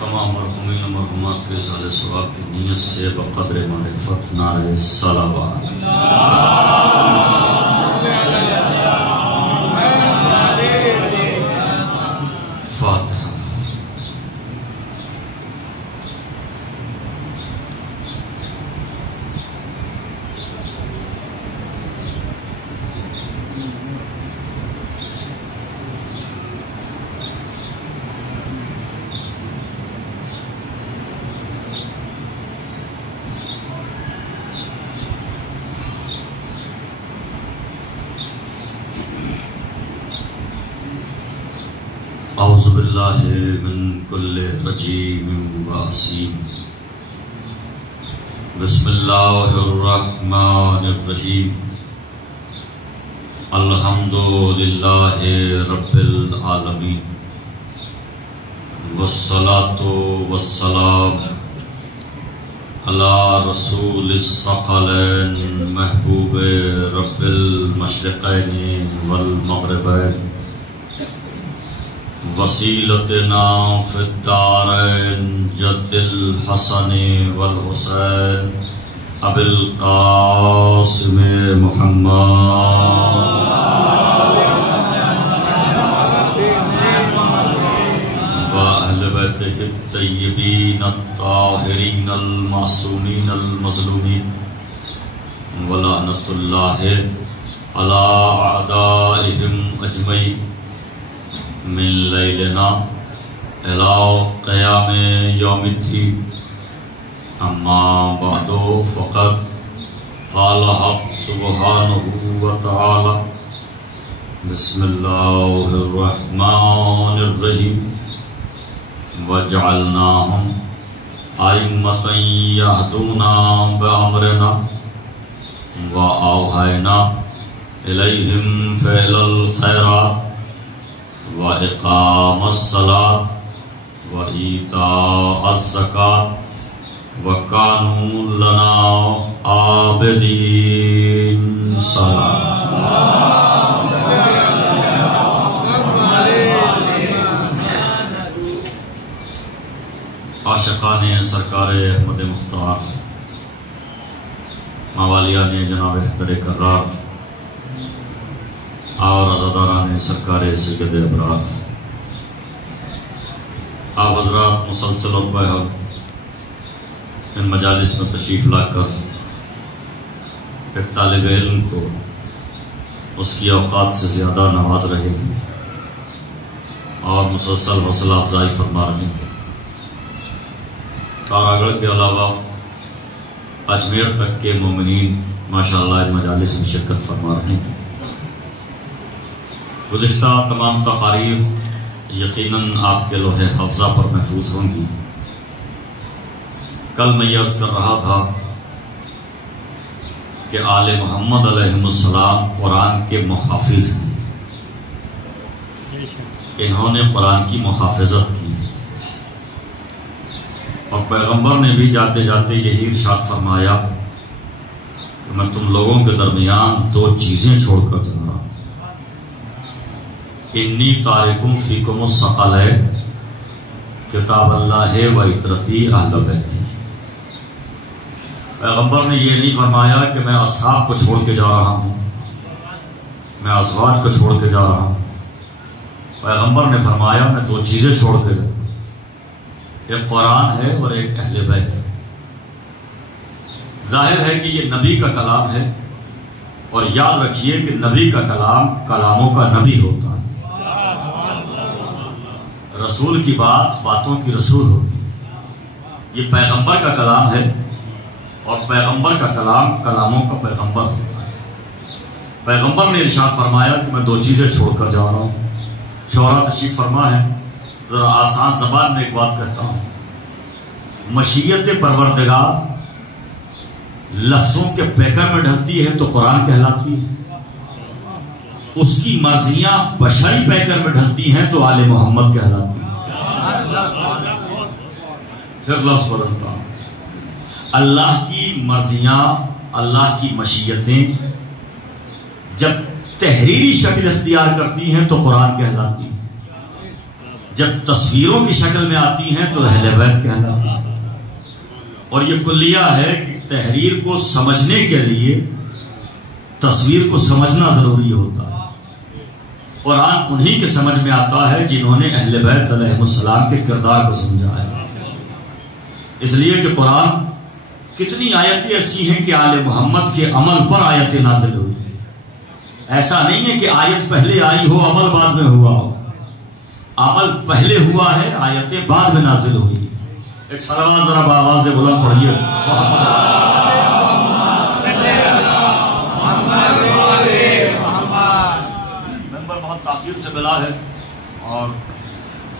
تمام مرحومین و مرحومات کے اصال ثواب کی نیت سے بقدر معرفت نعرہ صلوات فاتحہ. اعوذ باللہ من کل رجیم و عصیم. بسم اللہ الرحمن الرحیم. الحمد للہ رب العالمین والصلاة والسلام علی رسول الثقلین محبوب رب المشرقین والمغربین وسیلتنا فی الدارین جد الحسن والحسین ابی القاسم محمد و اہل بیتہ الطیبین الطاہرین المعصومین المظلومین ولعنۃ اللہ علی اعدائہم اجمعین من لیلنا الی قیام یوم الدین. اما بعد فقد قال حق سبحانہ وتعالی بسم اللہ الرحمن الرحیم وجعلناہم ائمۃ یہدون بامرنا واوحینا الیہم فعل الخیرات وإقام الصلاة وإيتاء الزكاة وكانوا لنا عابدين. عاشقان سرکار احمد مختار، موالیان جناب احتر کرار اور عزاداران سرکار سید ابرار، آپ حضرات مسلسل رتبہ ان مجالس میں تشریف لا کر ایک طالب علم کو اس کی اوقات سے زیادہ نواز رہے ہیں اور مسلسل حوصلہ افزائی فرما رہے ہیں. تاراگڑھ کے علاوہ اجمیر تک کے مومنین ماشاءاللہ ان مجالس میں شرکت فرما رہے ہیں. گزشتہ تمام تقاریر یقیناً آپ کے لوح حافظہ پر محفوظ ہوں گی. کل میں یہ عرض کر رہا تھا کہ آل محمد علیہ السلام قرآن کے محافظ ہیں. انہوں نے قرآن کی محافظت کی اور پیغمبر نے بھی جاتے جاتے یہی ارشاد فرمایا کہ میں تم لوگوں کے درمیان دو چیزیں چھوڑ کر جا رہا ہوں. انی تارکم فیکم الثقلین کتاب اللہ و عطرتی اہل بیتی. پیغمبر نے یہ نہیں فرمایا کہ میں اصحاب کو چھوڑ کے جا رہا ہوں، میں ازواج کو چھوڑ کے جا رہا ہوں. پیغمبر نے فرمایا میں دو چیزیں چھوڑ کے جا رہا ہوں، ایک قرآن ہے اور ایک اہل بیت. ظاہر ہے کہ یہ نبی کا کلام ہے اور یاد رکھیے کہ نبی کا کلام کلاموں کا نبی ہوتا ہے. رسول کی بات باتوں کی رسول ہوتی ہے. یہ پیغمبر کا کلام ہے اور پیغمبر کا کلام کلاموں کا پیغمبر ہوتا ہے۔ پیغمبر نے ارشاد فرمایا کہ میں 2 چیزیں چھوڑ کر جا رہا ہوں۔ شعراء تشریف فرما ہے، ذرا آسان زبان میں ایک بات کہتا ہوں، مشیت پروردگار لفظوں کے پیکر میں ڈھلتی ہے تو قرآن کہلاتی ہے، اس کی مرضیاں بشری پیکر میں ڈھلتی ہیں تو آل محمد کہلاتی ہے۔ پھر لفظ بدلتا ہوں، اللہ کی مرضیاں، اللہ کی مشیتیں جب تحریری شکل اختیار کرتی ہیں تو قرآن کہلاتی ہے، جب تصویروں کی شکل میں آتی ہیں تو اہل بیت کہلاتی ہے۔ اور یہ کلیہ ہے کہ تحریر کو سمجھنے کے لیے تصویر کو سمجھنا ضروری ہوتا ہے۔ قرآن انہی کے سمجھ میں آتا ہے جنہوں نے اہل بیت علیہ السلام کے کردار کو سمجھا ہے۔ اس لیے کہ قرآن کتنی آیتیں ایسی ہیں کہ آل محمد کے عمل پر آیتیں نازل ہوئی۔ ایسا نہیں ہے کہ آیت پہلے آئی ہو عمل بعد میں ہوا ہو، عمل پہلے ہوا ہے، آیتیں بعد میں نازل ہوئی۔ ایک صلوات ذرا بآواز بلند پڑھیے۔ ممبر بہت تاخیر سے ملا ہے اور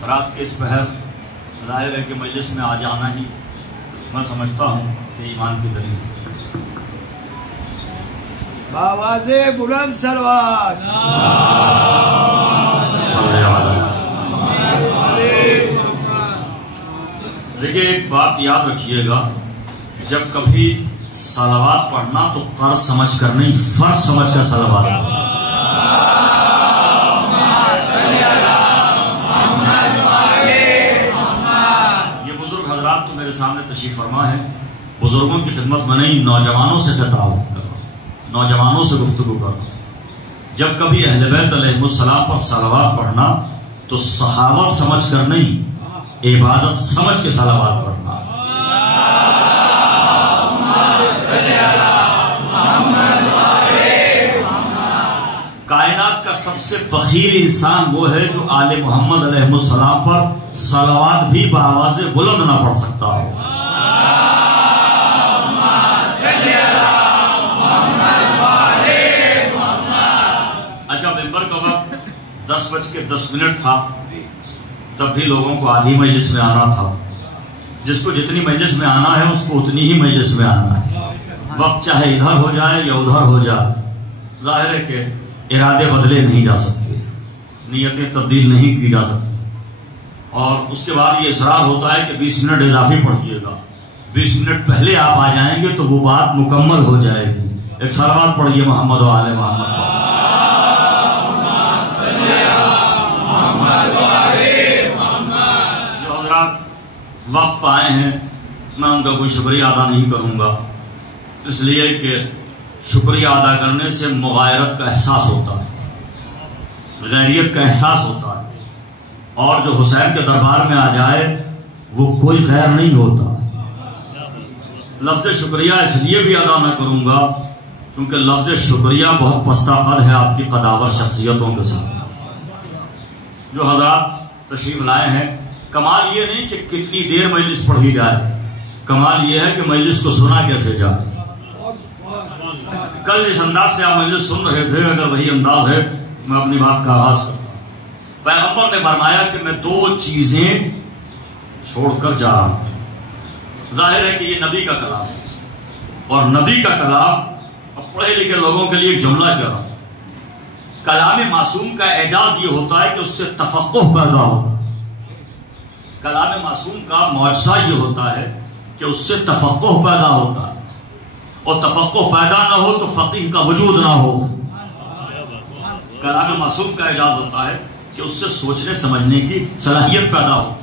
رات کے اس پہر ظاہر ہے کہ مجلس میں آ جانا ہی میں سمجھتا ہوں کہ ایمان کی دلیل ہے۔ بآواز بلند صلوات۔ دیکھیے ایک بات یاد رکھیے گا، جب کبھی صلوات پڑھنا تو قرض سمجھ کر نہیں، فرض سمجھ کر صلوات پڑھنا۔ یہ بزرگ حضرات تو میرے سامنے تشریف فرما ہے، بزرگوں کی خدمت میں نہیں، نوجوانوں سے خطاب کر رہا ہوں، نوجوانوں سے گفتگو کر رہا ہوں۔ جب کبھی اہل بیت علیہ السلام پر صلوات پڑھنا تو صحابت سمجھ کر نہیں، عبادت سمجھ کے صلوات پڑھنا۔ کائنات کا سب سے بخیل انسان وہ ہے جو آل محمد علیہ السلام پر صلوات بھی بآواز بلند نہ پڑھ سکتا ہو۔ اچھا، ممبر کا وقت 10:10 تھا، تب بھی لوگوں کو آدھی مجلس میں آنا تھا۔ جس کو جتنی مجلس میں آنا ہے اس کو اتنی ہی مجلس میں آنا ہے، وقت چاہے ادھر ہو جائے یا ادھر ہو جائے۔ ظاہر ہے کہ ارادے بدلے نہیں جا سکتے، نیتیں تبدیل نہیں کی جا سکتی، اور اس کے بعد یہ اصرار ہوتا ہے کہ 20 منٹ اضافی پڑھیے گا، 20 منٹ پہلے آپ آ جائیں گے تو وہ بات مکمل ہو جائے گی۔ ایک صلوات پڑھیے محمد و آل محمد پر۔ وقت پائے ہیں، میں ان کا کوئی شکریہ ادا نہیں کروں گا، اس لیے کہ شکریہ ادا کرنے سے مغایرت کا احساس ہوتا ہے، غیریت کا احساس ہوتا ہے، اور جو حسین کے دربار میں آ جائے وہ کوئی غیر نہیں ہوتا۔ لفظ شکریہ اس لیے بھی ادا نہ کروں گا کیونکہ لفظ شکریہ بہت پستہ قد ہے آپ کی قداور شخصیتوں کے ساتھ۔ جو حضرات تشریف لائے ہیں، کمال یہ نہیں کہ کتنی دیر مجلس پڑھی جائے، کمال یہ ہے کہ مجلس کو سنا کیسے جائے۔ کل جس انداز سے آپ مجلس سن رہے تھے، اگر وہی انداز ہے، میں اپنی بات کا آغاز کرتا ہوں۔ پیغمبر نے فرمایا کہ میں 2 چیزیں چھوڑ کر جا رہا ہوں۔ ظاہر ہے کہ یہ نبی کا کلام ہے، اور نبی کا کلام پڑھے لکھے لوگوں کے لیے ایک جملہ کہہ رہا ہوں۔ کلام معصوم کا اعجاز یہ ہوتا ہے کہ اس سے تفقہ پیدا ہوتا ہے۔ کلام معصوم کا معجزہ یہ ہوتا ہے کہ اس سے تفقہ پیدا ہوتا ہے، اور تفقہ پیدا نہ ہو تو فقیہ کا وجود نہ ہو۔ کلام معصوم کا اعجاز ہوتا ہے کہ اس سے سوچنے سمجھنے کی صلاحیت پیدا ہو۔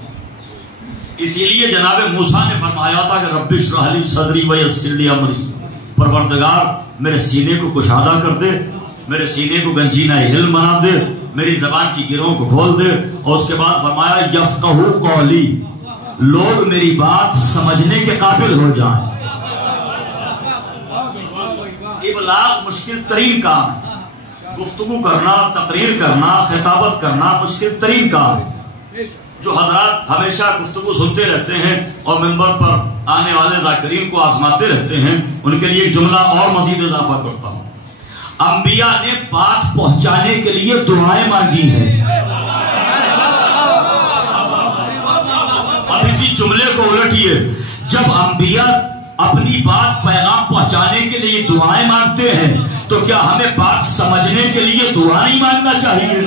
اسی لیے جناب موسیٰ نے فرمایا تھا کہ رب اشرح لی صدری ویسر لی امری، پروردگار میرے سینے کو کشادہ کر دے، میرے سینے کو گنجینہ علم بنا دے، میری زبان کی گروں کو کھول دے۔ اور اس کے بعد فرمایا یفقہوا قولی، لوگ میری بات سمجھنے کے قابل ہو جائیں۔ ابلاغ مشکل ترین کام ہے، گفتگو کرنا، تقریر کرنا، خطابت کرنا مشکل ترین کام ہے۔ جو حضرات ہمیشہ گفتگو سنتے رہتے ہیں اور منبر پر آنے والے ذاکرین کو آزماتے رہتے ہیں، ان کے لیے ایک جملہ اور مزید اضافہ کرتا ہوں. انبیاء نے بات پہنچانے کے لیے دعائیں مانگی ہیں. اب اسی جملے کو الٹیے، جب انبیاء اپنی بات پیغام پہنچانے کے لیے دعائیں مانگتے ہیں تو کیا ہمیں بات سمجھنے کے لیے دعا نہیں مانگنا چاہیے؟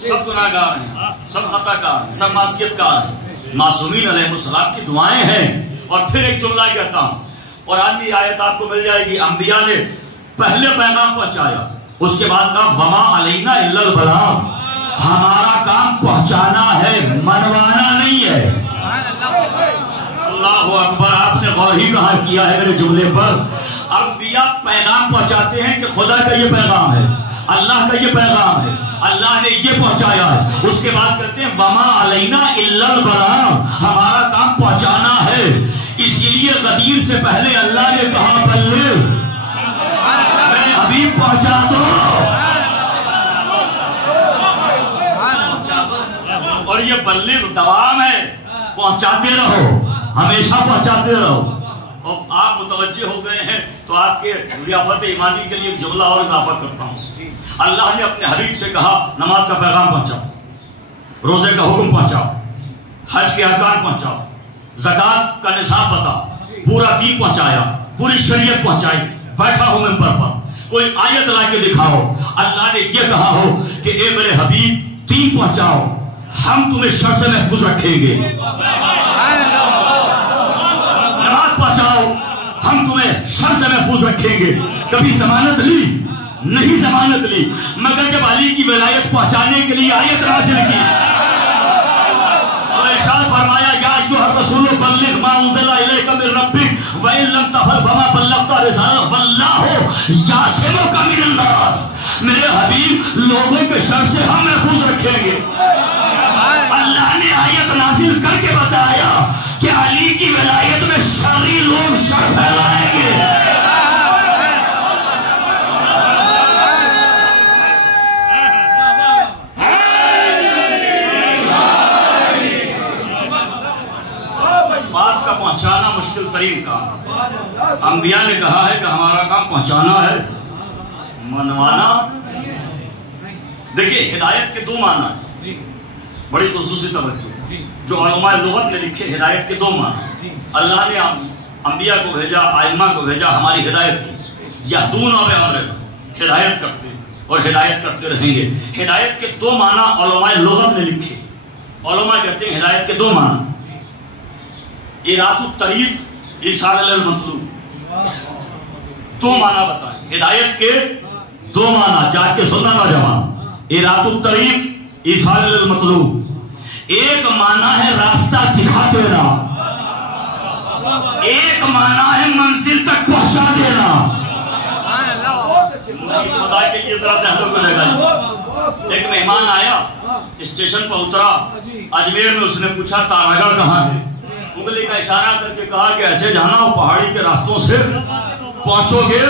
سب گناہگار ہیں، سب خطا کار ہیں، سب معصیت کار ہیں. معصومین علیہ السلام کی دعائیں ہیں. اور پھر ایک جملہ کہتا ہوں، قرآن کی آیت آپ کو مل جائے گی. انبیاء نے پہلے پیغام پہنچایا، اس کے بعد کہا وما علینا الا البلاغ، ہمارا کام پہنچانا ہے، منوانا نہیں ہے. اللہ اکبر، آپ نے غور ہی کہاں کیا ہے میرے جملے پر. انبیاء پیغام پہنچاتے ہیں کہ خدا کا یہ پیغام ہے، اللہ کا یہ پیغام ہے، اللہ نے یہ پہنچایا ہے. اس کے بعد کہتے ہیں وما علینا الا البلاغ، ہمارا کام پہنچانا ہے. اسی لیے غدیر سے پہلے اللہ نے کہا بلغ، میرے حبیب پہنچا دو. اور یہ بلغ دوام ہے، پہنچاتے رہو، ہمیشہ پہنچاتے رہو. اور آپ متوجہ ہو گئے ہیں تو آپ کے ضیافت ایمانی کے لیے ایک جملہ اور اضافہ کرتا ہوں. اللہ نے اپنے حبیب سے کہا نماز کا پیغام پہنچاؤ، روزے کا حکم پہنچاؤ، حج کے ارکان پہنچاؤ، زکات کا نصاب بتا. پورا دین پہنچایا، پوری شریعت پہنچائی. بیٹھا ہوں ممبر پر، کوئی آیت لا کے دکھاؤ اللہ نے یہ کہا ہو کہ اے میرے حبیب دین پہنچاؤ، ہم تمہیں شر سے محفوظ رکھیں گے. نماز پہنچاؤ، ہم تمہیں شر سے محفوظ رکھیں گے. کبھی ضمانت لی؟ نہیں ضمانت لی، مگر جب علی کی ولایت پہنچانے کے لیے آیت نازل کی تو ارشاد فرمایا یا ایھا الرسول بلغ ما انزل الیک من ربک وان لم تفعل فما بلغت رسالۃ واللہ یعصمک من الناس. میرے حبیب لوگوں کے شر سے ہم محفوظ رکھیں گے. اللہ نے آیت نازل کر کے بتایا کہ علی کی ولایت میں شرری لوگ شر پھیلائیں گے. بات کا پہنچانا مشکل ترین کام. انبیاء نے کہا ہے کہ ہمارا کام پہنچانا ہے، منوانا. دیکھیے ہدایت کے دو معنی، بڑی خصوصی توجہ، جو علماء لغت نے لکھے ہدایت کے دو معنی. اللہ نے انبیاء کو بھیجا، ائمہ کو بھیجا ہماری ہدایت کی. یہدون بامرنا، ہدایت کرتے اور ہدایت کرتے رہیں گے. ہدایت کے دو معنی علماء لغت نے لکھے. علماء کہتے ہیں ہدایت کے دو معنی، ایراد الطریق ایصال المطلوب. دو معنی بتائیں ہدایت کے دو معنی، جا کے سننا نوجوان. ایراد الطریق ایصال المطلوب، ایک معنی ہے راستہ دکھا دینا، ایک معنی ہے منزل تک پہنچا دینا. خدا کے لیے ذرا سے ہم لوگ کو جگہ. ایک مہمان آیا، اسٹیشن پر اترا، اجمیر میں اس نے پوچھا تاراگڑھ کہاں ہے. انگلی کا اشارہ کر کے کہا کہ ایسے جانا ہو، پہاڑی کے راستوں سے پہنچو گے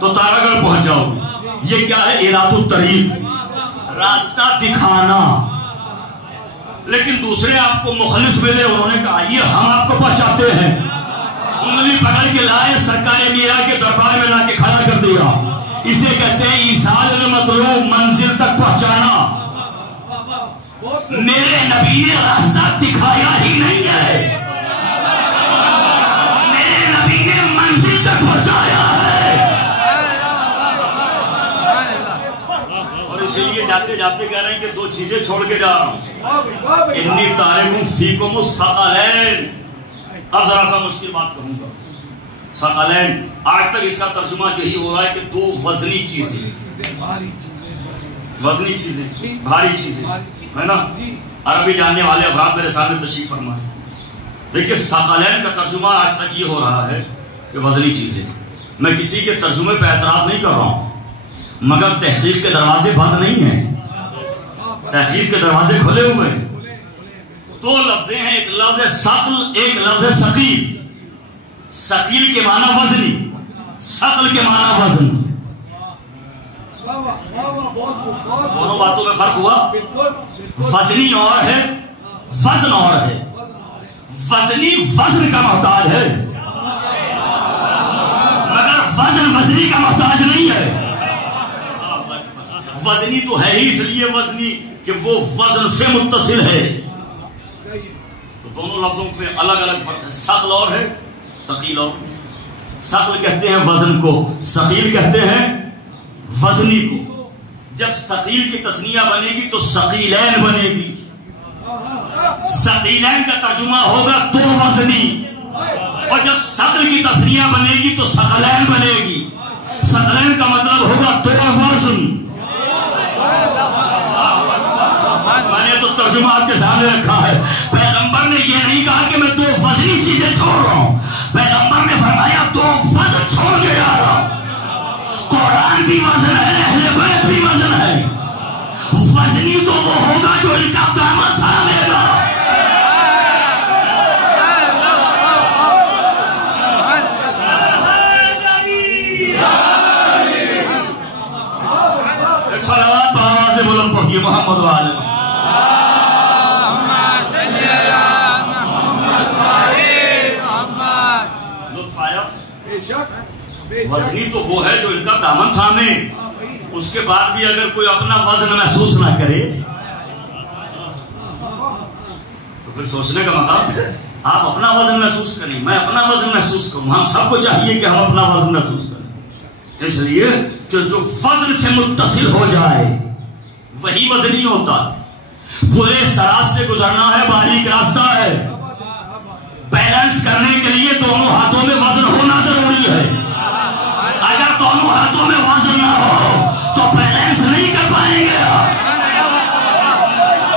تو تاراگڑھ پہنچ جاؤ گے. یہ کیا ہے؟ ایراد الطریق، راستہ دکھانا. لیکن دوسرے آپ کو مخلص ملے، انہوں نے کہا یہ ہم آپ کو پہنچاتے ہیں. انگلی پکڑ کے لائے، سرکار میرا کے دربار میں لا کے کھڑا کر دیا. اسے کہتے ہیں ایصال المطلوب، منزل تک پہنچانا. میرے نبی نے راستہ دکھایا ہی نہیں ہے، میرے نبی نے منزل تک پہنچایا ہے. اور اسی لیے جاتے جاتے کہہ رہے ہیں کہ دو چیزیں چھوڑ کے جا رہا ہوں. انی تارک فیکم الثقلین. اب ذرا سا مشکل بات کہوں گا. ثقلین آج تک اس کا ترجمہ یہی ہو رہا ہے کہ دو وزنی چیزیں، وزنی چیزیں، بھاری چیزیں، ہے نا. عربی جاننے والے افراد میرے سامنے تشریف فرمائیں. دیکھیے ثقلین کا ترجمہ آج تک یہ ہو رہا ہے کہ وزنی چیزیں. میں کسی کے ترجمے پہ اعتراض نہیں کر رہا ہوں، مگر تحقیق کے دروازے بند نہیں ہیں، تحقیق کے دروازے کھلے ہوئے ہیں. دو لفظیں ہیں، ایک لفظ ثقل، ایک لفظ ثقیل. ثقیل کے معنی وزنی، ثقل کے معنی وزن. دونوں باتوں میں فرق ہوا. وزنی اور ہے، وزن اور ہے. وزنی وزن کا محتاج ہے مگر وزن وزنی کا محتاج نہیں ہے. وزنی تو ہے ہی اس لیے وزنی کہ وہ وزن سے متصل ہے. تو دونوں لفظوں میں الگ الگ فرق ہے. ثقل اور ہے ثقیل اور. ثقل کہتے ہیں وزن کو, ثقیل کہتے ہیں وزنی کو. جب ثقیل کی تثنیہ بنے گی تو ثقیلین بنے گی. ثقیلین کا ترجمہ ہوگا تو وزنی, اور جب ثقل کی تثنیہ بنے گی تو ثقلین بنے گی. ثقلین کا مطلب ہوگا تو وزن. میں نے تو ترجمہ آپ کے سامنے رکھا ہے. پیغمبر نے یہ نہیں کہا کہ میں دو وزنی چیزیں چھوڑ رہا ہوں. پیغمبر نے فرمایا دو وزن چھوڑ کے جا رہا ہوں. قرآن بھی وزن ہے, اہل بیت بھی وزن ہے. وزنی تو وہ ہوگا جو ان کا دامن تھامے گا. ایک صلوات بآواز بلند پڑھیے محمد و آل محمد. لطف آیا؟ وزنی تو وہ ہے جو ان کا دامن تھامے. اس کے بعد بھی اگر کوئی اپنا وزن محسوس نہ کرے تو پھر سوچنے کا مقام ہے. آپ اپنا وزن محسوس کریں, میں اپنا وزن محسوس کروں. ہم سب کو چاہیے کہ ہم اپنا وزن محسوس کریں, اس لیے کہ جو وزن سے متصل ہو جائے وہی وزنی ہوتا ہے. پورے سراج سے گزرنا ہے, باریک راستہ ہے. بیلنس کرنے کے لیے دونوں ہاتھوں میں وزن ہونا ضروری ہے. اگر دونوں ہاتھوں میں وزن نہ ہو تو بیلنس نہیں کر پائیں گے.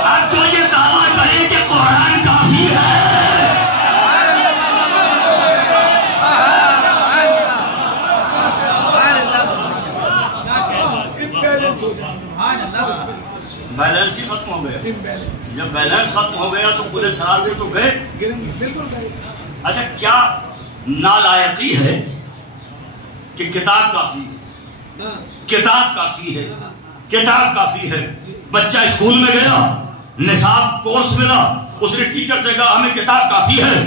اب جو یہ دعویٰ کرے کہ قرآن کافی ہے, بیلنس ہی ختم ہو گیا. جب بیلنس ختم ہو گیا تو پورے سراج سے تو گئے. اچھا کیا نالائقی ہے کہ کتاب کافی ہے, کتاب کافی ہے, کتاب کافی ہے. بچہ اسکول میں گیا, نصاب کورس ملا, اس نے ٹیچر سے کہا ہمیں کتاب کافی ہے.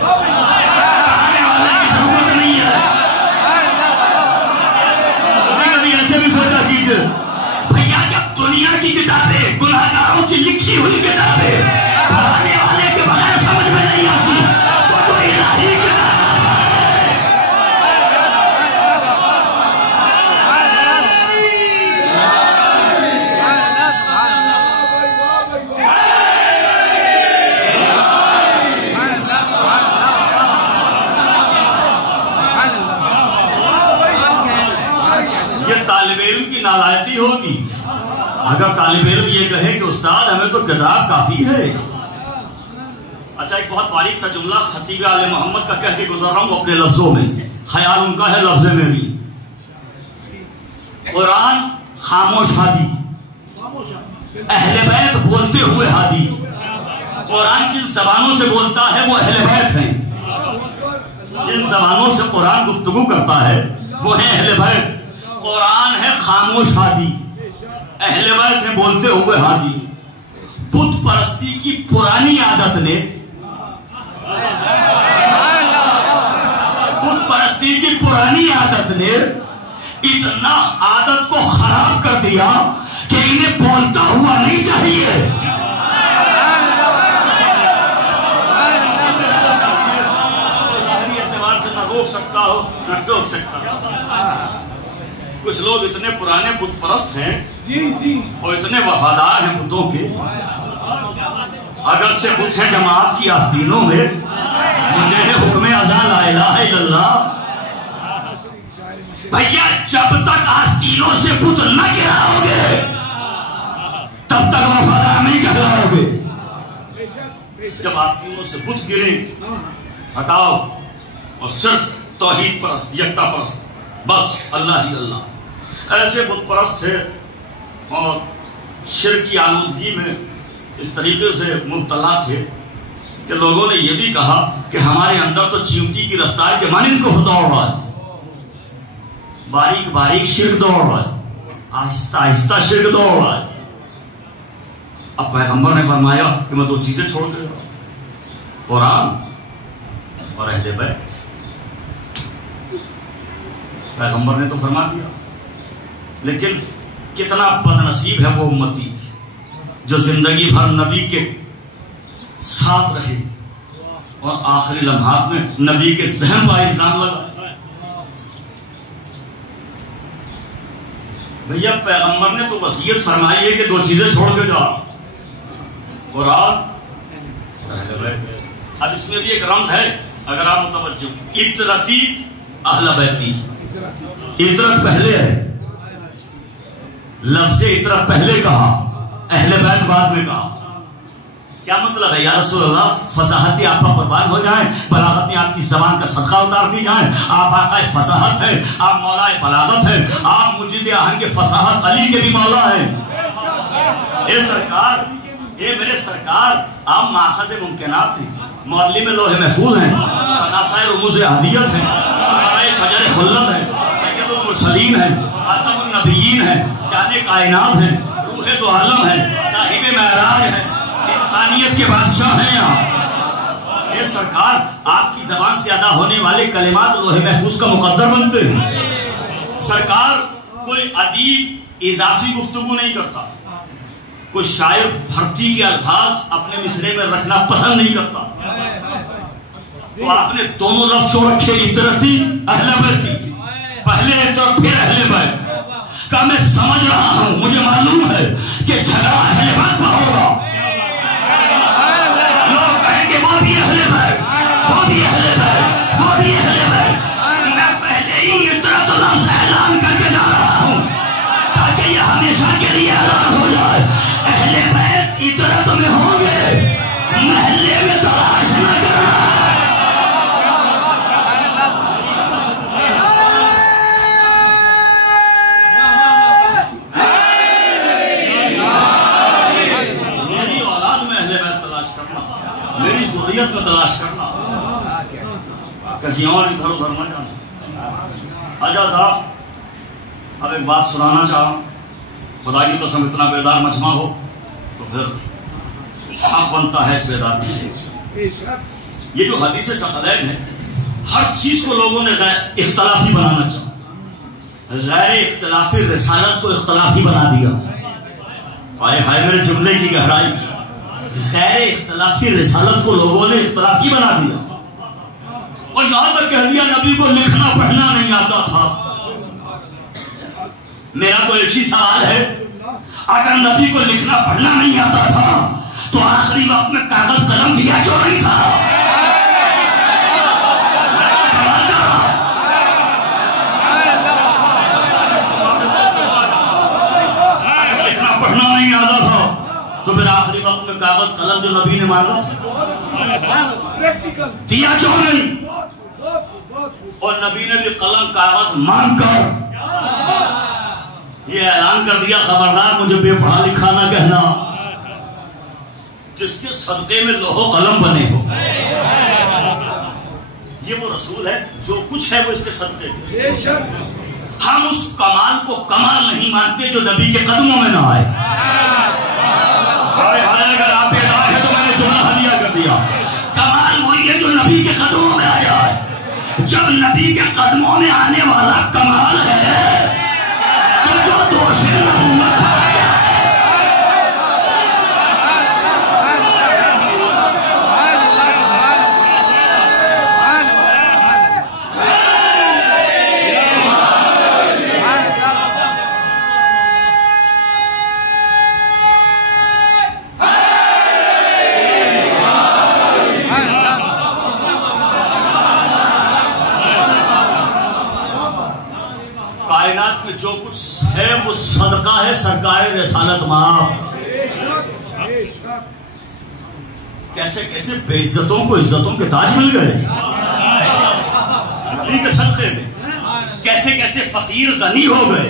پڑھانے والے کی ضرورت نہیں ہے. کبھی ایسے بھی سوچا کیجیے بھیا, جب دنیا کی کتابیں, گناہگاروں کی لکھی ہوئی کتابیں پڑھانے والے کے بغیر سمجھ میں نہیں آتی تو الہی کتاب نالائقی ہوگی اگر طالب علم یہ کہے کہ استاد ہمیں تو کتاب کافی ہے. اچھا ایک بہت باریک سا جملہ خطیب آل محمد کا کہہ کے گزر رہا ہوں اپنے لفظوں میں, خیال ان کا ہے لفظ میں بھی. قرآن خاموش ہادی, اہل بیت بولتے ہوئے ہادی. قرآن جن زبانوں سے بولتا ہے وہ اہل بیت ہیں. جن زبانوں سے قرآن گفتگو کرتا ہے وہ ہیں اہل بیت. قرآن ہے خاموش ہادی, اہل بیت ہے بولتے ہوئے ہادی. بت پرستی کی پرانی عادت نے, بت پرستی کی پرانی عادت نے اتنا عادت کو خراب کر دیا کہ انہیں بولتا ہوا نہیں چاہیے. ظاہری اعتبار سے نہ روک سکتا ہو نہ ٹوک سکتا ہو. کچھ لوگ اتنے پرانے بت پرست ہیں اور اتنے وفادار ہیں بتوں کے, اگرچہ بت ہے جماعت کی آستینوں میں, مجھے ہے حکم اذان لا الہ الا اللہ. بھیا جب تک آستینوں سے بت نہ گراؤ گے تب تک وفادار نہیں کہلاؤ گے. جب آستینوں سے بت گرے ہٹاؤ اور صرف توحید پرست, یکتا پرست, بس اللہ ہی اللہ. ایسے بت پرست تھے اور شرک کی آلودگی میں اس طریقے سے مبتلا تھے کہ لوگوں نے یہ بھی کہا کہ ہمارے اندر تو چیونٹی کی رفتار کے مانند کو دوڑ رہا ہے. باریک باریک شرک دوڑ رہا ہے, آہستہ آہستہ شرک دوڑ رہا ہے. اب پیغمبر نے فرمایا کہ میں دو چیزیں چھوڑ کے جا رہا ہوں. قرآن اور اہل بیت. پیغمبر نے تو فرما دیا، لیکن کتنا بد نصیب ہے وہ امتی جو زندگی بھر نبی کے ساتھ رہے اور آخری لمحات میں نبی کے ذہن پر الزام لگا. بھیا پیغمبر نے تو وصیت فرمائی ہے کہ 2 چیزیں چھوڑ کے جا، قرآن اور اہل بیت. اب اس میں بھی ایک رمز ہے اگر آپ متوجہ، عطرتی اہل بیتی. عطرت پہلے ہے، لفظ عطرت پہلے کہا، اہل بیت بعد میں کہا. کیا مطلب ہے یا رسول اللہ؟ فصاحتیں آپ پر قربان ہو جائیں، بلاغتیں آپ کی زبان کا صدقہ اتار دی جائیں. آپ آقا فصاحت ہیں، آپ مولا بلاغت ہیں، آپ مجید آہنگ فصاحت علی کے بھی مولا ہیں. اے سرکار، اے میرے سرکار، آپ ماخذ ممکنات ہیں، معلم لوح محفوظ ہیں، شناسۂ رموز احدیت ہیں، سرمایہ شجر خلت ہیں، سید المرسلین ہیں، خاتم النبیین ہیں، جان کائنات ہیں، روح دو عالم ہیں، صاحب معراج ہیں، انسانیت کے بادشاہ ہیں. آپ اے سرکار، آپ کی زبان سے ادا ہونے والے کلمات لوح محفوظ کا مقدر بنتے ہیں. سرکار کوئی ادیب اضافی گفتگو نہیں کرتا، کوئی شاعر بھرتی کے الفاظ اپنے مصرے میں رکھنا پسند نہیں کرتا. تو آپ نے دونوں لفظ کو رکھے، عطرتی اہل بیتی، پہلے تو پھر اہل بیت. کہ میں سمجھ رہا ہوں، مجھے معلوم ہے کہ جھگڑا اہل بیت پر ہوگا. لوگ کہیں گے وہ بھی اہل بیت، وہ بھی اہل بیت، وہ بھی اہل بیت. میں پہلے ہی عطرت لفظ اعلان کر کے جا رہا ہوں تاکہ یہ ہمیشہ کے لیے اعلان ہو جائے. اہل بیت عطرت میں ہوں گے، محلے میں تلاش نہ کرنا. میری اولاد میں اہل بیت تلاش کرنا، میری ذریت میں تلاش کرنا، کہیں اور ادھر ادھر مت جانا. آجا صاحب، اب ایک بات سنانا چاہا. خدا کی قسم اتنا بیدار مجمع ہو تو پھر حق بنتا ہے اس بیدار میں. یہ جو حدیث ثقلین ہے، ہر چیز کو لوگوں نے غیر اختلافی بنانا چاہا. غیر اختلافی رسالت کو اختلافی بنا دیا. آئے ہائے میرے جملے کی گہرائی. غیر اختلافی رسالت کو لوگوں نے اختلافی بنا دیا اور یہاں تک کہہ دیا نبی کو لکھنا پڑھنا نہیں آتا تھا. میرا تو ایک ہی سوال ہے، اگر نبی کو لکھنا پڑھنا نہیں آتا تھا تو آخری وقت میں کاغذ قلم دیا کیوں نہیں تھا؟ میں تو سوال کر رہا ہوں. اگر لکھنا پڑھنا نہیں آتا تھا تو پھر آخری وقت میں کاغذ قلم جو نبی نے مانگا دیا کیوں نہیں؟ اور نبی نے بھی قلم کاغذ مانگ کر یہ اعلان کر دیا، خبردار مجھے بے پڑھا لکھا نہ کہنا، جس کے صدقے میں لوح و قلم بنے ہو. یہ وہ رسول ہے، جو کچھ ہے وہ اس کے صدقے میں. ہم اس کمال کو کمال نہیں مانتے جو نبی کے قدموں میں نہ آئے. اگر آپ بیدار ہیں تو میں نے جملہ ہدیہ کر دیا. کمال وہی ہے جو نبی کے قدموں میں آیا ہے. جب نبی کے قدموں میں آنے والا کمال ہے تو جو دوش نبوت پایا ہے. کائنات میں جو کچھ ہے وہ صدقہ ہے سرکار رسالت ماں. کیسے کیسے بے عزتوں کو عزتوں کے تاج مل گئے نبی کے صدقے میں. کیسے کیسے فقیر غنی ہو گئے.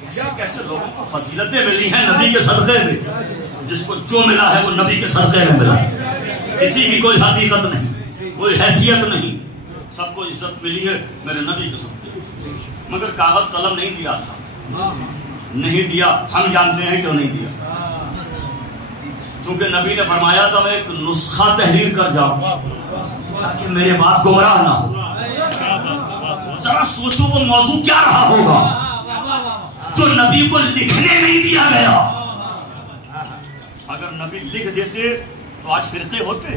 کیسے کیسے لوگوں کو فضیلتیں ملی ہیں نبی کے صدقے میں. جس کو جو ملا ہے وہ نبی کے صدقے میں ملا. کسی کی کوئی حقیقت نہیں، کوئی حیثیت نہیں، سب کو عزت ملی ہے میرے نبی کے صدقے. مگر کاغذ قلم نہیں دیا تھا. نہیں دیا، ہم جانتے ہیں کیوں نہیں دیا. چونکہ نبی نے فرمایا تھا میں ایک نسخہ تحریر کر جاؤں تاکہ میرے بعد گمراہ نہ ہو. ذرا سوچو وہ موضوع کیا رہا ہوگا جو نبی کو لکھنے نہیں دیا گیا. اگر نبی لکھ دیتے تو آج فرقے ہوتے.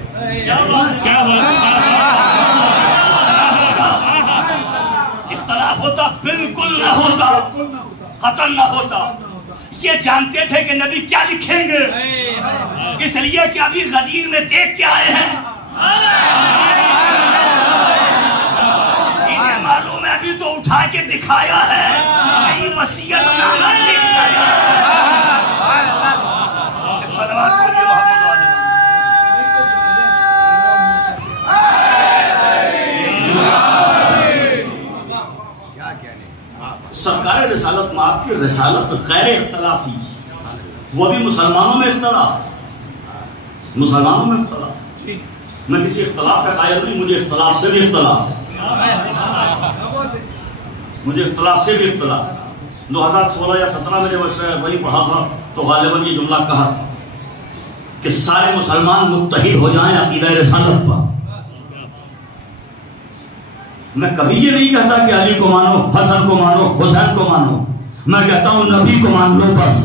اختلاف ہوتا بالکل نہ ہوتا, قتل نہ ہوتا. یہ جانتے تھے کہ نبی کیا لکھیں گے, اس لیے کہ ابھی غدیر میں دیکھ کے آئے ہیں. انہیں معلوم ہے ابھی تو اٹھا کے دکھایا ہے, نئی وصیت نامہ لکھ گیا. ایک صلوات پڑھیے محمد والے. سرکار رسالت میں آپ کی رسالت غیر اختلافی, وہ بھی مسلمانوں میں اختلاف, مسلمانوں میں اختلاف. میں کسی اختلاف کا قائل نہیں, مجھے اختلاف سے بھی اختلاف ہے, مجھے اختلاف سے بھی اختلاف. 2016 یا 17 میں جب وہی پڑھا تھا تو غالباً یہ جملہ کہا تھا کہ سارے مسلمان متحد ہو جائیں عقیدہ رسالت پر. میں کبھی یہ نہیں کہتا کہ علی کو مانو, حسن کو مانو, حسین کو مانو. میں کہتا ہوں نبی کو مان لو بس.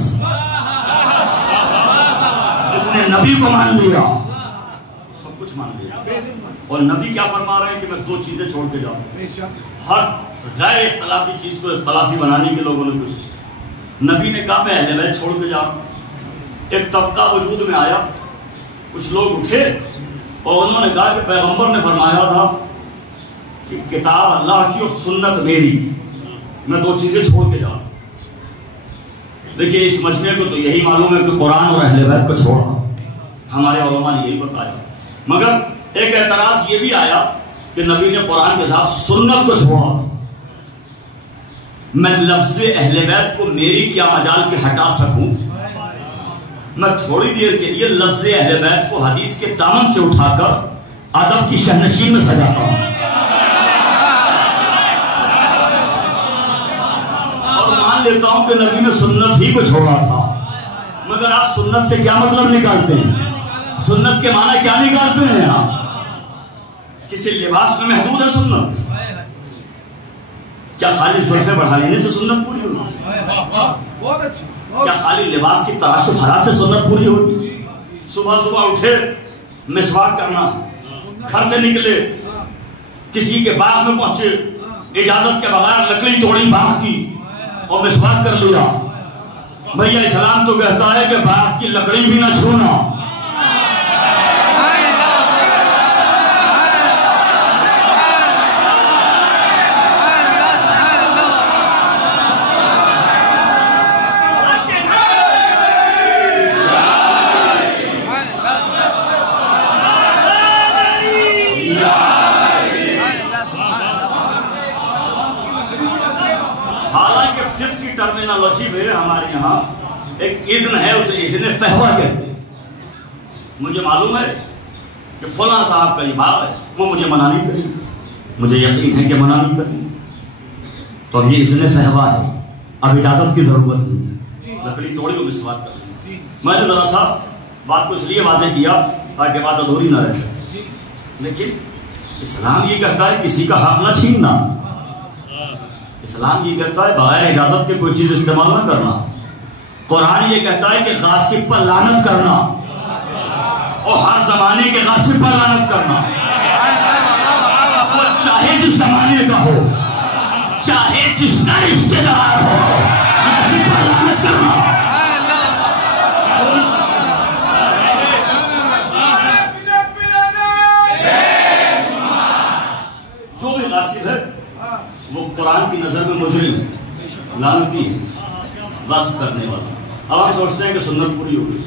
اس نے نبی کو مان لیا, سب کچھ مان لیا. اور نبی کیا فرما رہے ہیں کہ میں 2 چیزیں چھوڑ کے جاؤں. ہر غیر اختلافی چیز کو اختلافی بنانے کے لوگوں نے کوشش کی. نبی نے کہا میں اہل بیت چھوڑ کے جاؤں. ایک طبقہ وجود میں آیا, کچھ لوگ اٹھے اور انہوں نے کہا کہ پیغمبر نے فرمایا تھا کتاب اللہ کی اور سنت میری, میں 2 چیزیں چھوڑ کے جاؤں. دیکھیے اس مجمع کو تو یہی معلوم ہے کہ قرآن اور اہل بیت کو چھوڑنا, ہمارے علماء نے یہی بتایا. مگر ایک اعتراض یہ بھی آیا کہ نبی نے قرآن کے ساتھ سنت کو چھوڑا. میں لفظ اہل بیت کو میری کیا مجال کے ہٹا سکوں. میں تھوڑی دیر کے لیے لفظ اہل بیت کو حدیث کے دامن سے اٹھا کر ادب کی شہنشین میں سجاتا ہوں. لیتا ہوں کہ نبی نے سنت ہی کو چھوڑا تھا. مگر آپ سنت سے کیا مطلب نکالتے ہیں, سنت کے معنی کیا نکالتے ہیں آپ؟ کسی لباس میں محدود ہے سنت؟ کیا خالی زلفیں بڑھا لینے سے سنت پوری ہوگی؟ کیا خالی لباس کی تراش و بھرات سے سنت پوری ہوگی؟ صبح اٹھے مسواک کرنا, گھر سے نکلے کسی کے باغ میں پہنچے, اجازت کے بغیر لکڑی توڑی باغ کی اور مسواک کر لیا. بھیا اسلام تو کہتا ہے کہ باغ کی لکڑی بھی نہ چھونا. ٹرمینالوجی میں ہمارے یہاں ایک اذن ہے, اسے اذن فہوا کہتے ہیں. مجھے معلوم ہے کہ فلاں صاحب کا یہ باب ہے, وہ مجھے منع نہیں کریں, مجھے یقین ہے کہ منع نہیں کریں. تو اب یہ اذن فہوا ہے, اب اجازت کی ضرورت نہیں, لکڑی توڑی ہو مسواک کر لی. میں نے ذرا سا بات کو اس لیے واضح کیا تاکہ بات ادھوری نہ رہے. لیکن اسلام یہ کہتا ہے کسی کا حق نہ چھیننا. اسلام یہ کہتا ہے بغیر اجازت کے کوئی چیز استعمال نہ کرنا. قرآن یہ کہتا ہے کہ غاصب پر لعنت کرنا, اور ہر زمانے کے غاصب پر لعنت کرنا, وہ چاہے جس زمانے کا ہو, چاہے جس کا رشتہ دار ہو, غاصب پر لعنت کرنا. جو بھی غاصب ہے وہ قرآن کی نظر میں مجرم ہے, لعنتی ہے, غصب کرنے والا. اب آپ سوچتے ہیں کہ سنت پوری ہو گئی,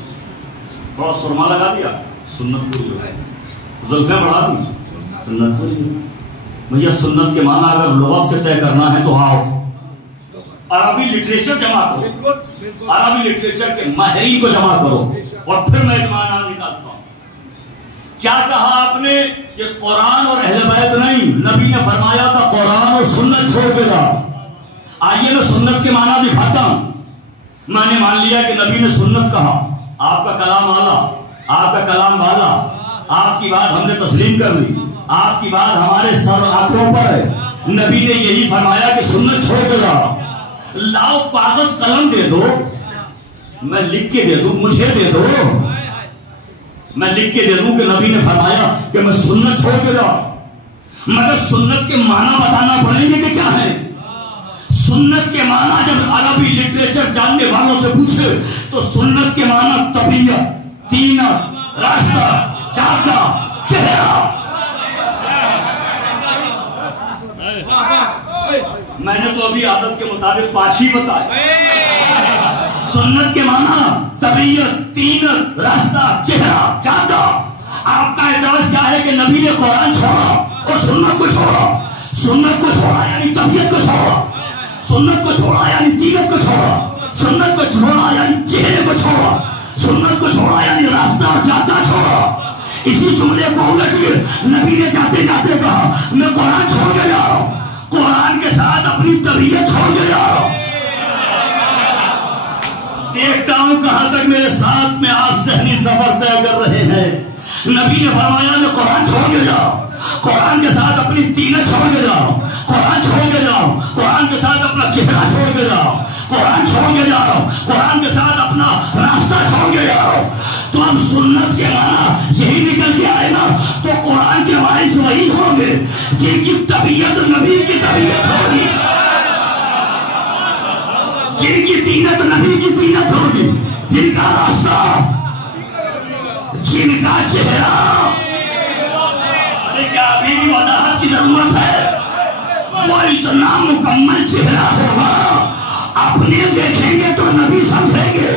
تھوڑا سرما لگا دیا سنت پوری ہو گئی, زلفیں بڑھا دی سنت پوری ہو گئی. بھیا سنت کے معنی اگر لغت سے طے کرنا ہے تو آؤ عربی لٹریچر جمع کرو, عربی لٹریچر کے ماہرین کو جمع کرو, اور پھر میں ایک معنی نکالتا ہوں. کیا کہا آپ نے کہ قرآن اور اہل بیت نہیں, نبی نے فرمایا تھا قرآن اور سنت چھوڑ کے جا. آئیے میں سنت کے معنی دکھاتا ہوں. میں نے مان لیا کہ نبی نے سنت کہا, آپ کا کلام اعلیٰ, آپ کا کلام والا، آپ کی بات ہم نے تسلیم کر لی، آپ کی بات ہمارے سر آنکھوں پر ہے۔ نبی نے یہی فرمایا کہ سنت چھوڑ کے جاؤ، لاؤ کاغذ قلم دے دو، میں لکھ کے دے دوں، مجھے دے دو، میں لکھ کے دے دوں کہ نبی نے فرمایا کہ میں سنت چھوڑ کے جاؤں، مگر سنت کے معنی بتانا پڑیں گے کہ کیا ہے۔ سنت کے معنی جب عربی لٹریچر جاننے والوں سے پوچھے تو سنت کے معنی طبیعت، تینت، راستہ، جادہ، چہرہ۔ میں نے تو ابھی عادت کے مطابق 5 ہی بتائے۔ سنت کے معنی طبیعت، تینت، راستہ، چہرہ، جادہ۔ آپ کا اعتراض کیا ہے کہ نبی نے قرآن چھوڑا اور سنت کو چھوڑا؟ سنت کو چھوڑا یعنی طبیعت کو چھوڑا، سنت کو چھوڑا یعنی تینت کو چھوڑا، سنت کو چھوڑا یعنی چہرے کو چھوڑا، سنت کو چھوڑا یعنی راستہ اور جادہ چھوڑا۔ اسی جملے کو الٹیے نبی نے جاتے جاتے کہا میں قرآن چھوڑ کے جا رہا ہوں، قرآن کے ساتھ اپنی طبیعت چھوڑ کے جا رہا ہوں۔ دیکھتا ہوں کہاں تک میرے ساتھ میں آپ ذہنی سفر طے کر رہے ہیں۔ نبی نے فرمایا میں قرآن چھوڑ کے جاؤ، قرآن کے ساتھ اپنی تینت چھوڑ کے جاؤ، قرآن چھوڑ کے جاؤ، قرآن کے ساتھ اپنا چہرہ چھوڑ کے جاؤ، قرآن چھوڑ کے جاؤ، قرآن کے ساتھ اپنا راستہ چھوڑ کے جاؤ۔ تو ہم سنت کے معنی یہی نکل کے آئے نا، تو قرآن کے وارث وہی ہوں گے جن کی طبیعت نبی کی طبیعت ہوگی، جن کی تینت نبی کی تینت ہوگی، جن کا راستہ، جن کا چہرہ۔ ارے کیا ابھی بھی وضاحت کی ضرورت ہے؟ وہ اتنا مکمل چہرہ ہوگا، اپنے دیکھیں گے تو نبی سمجھیں گے،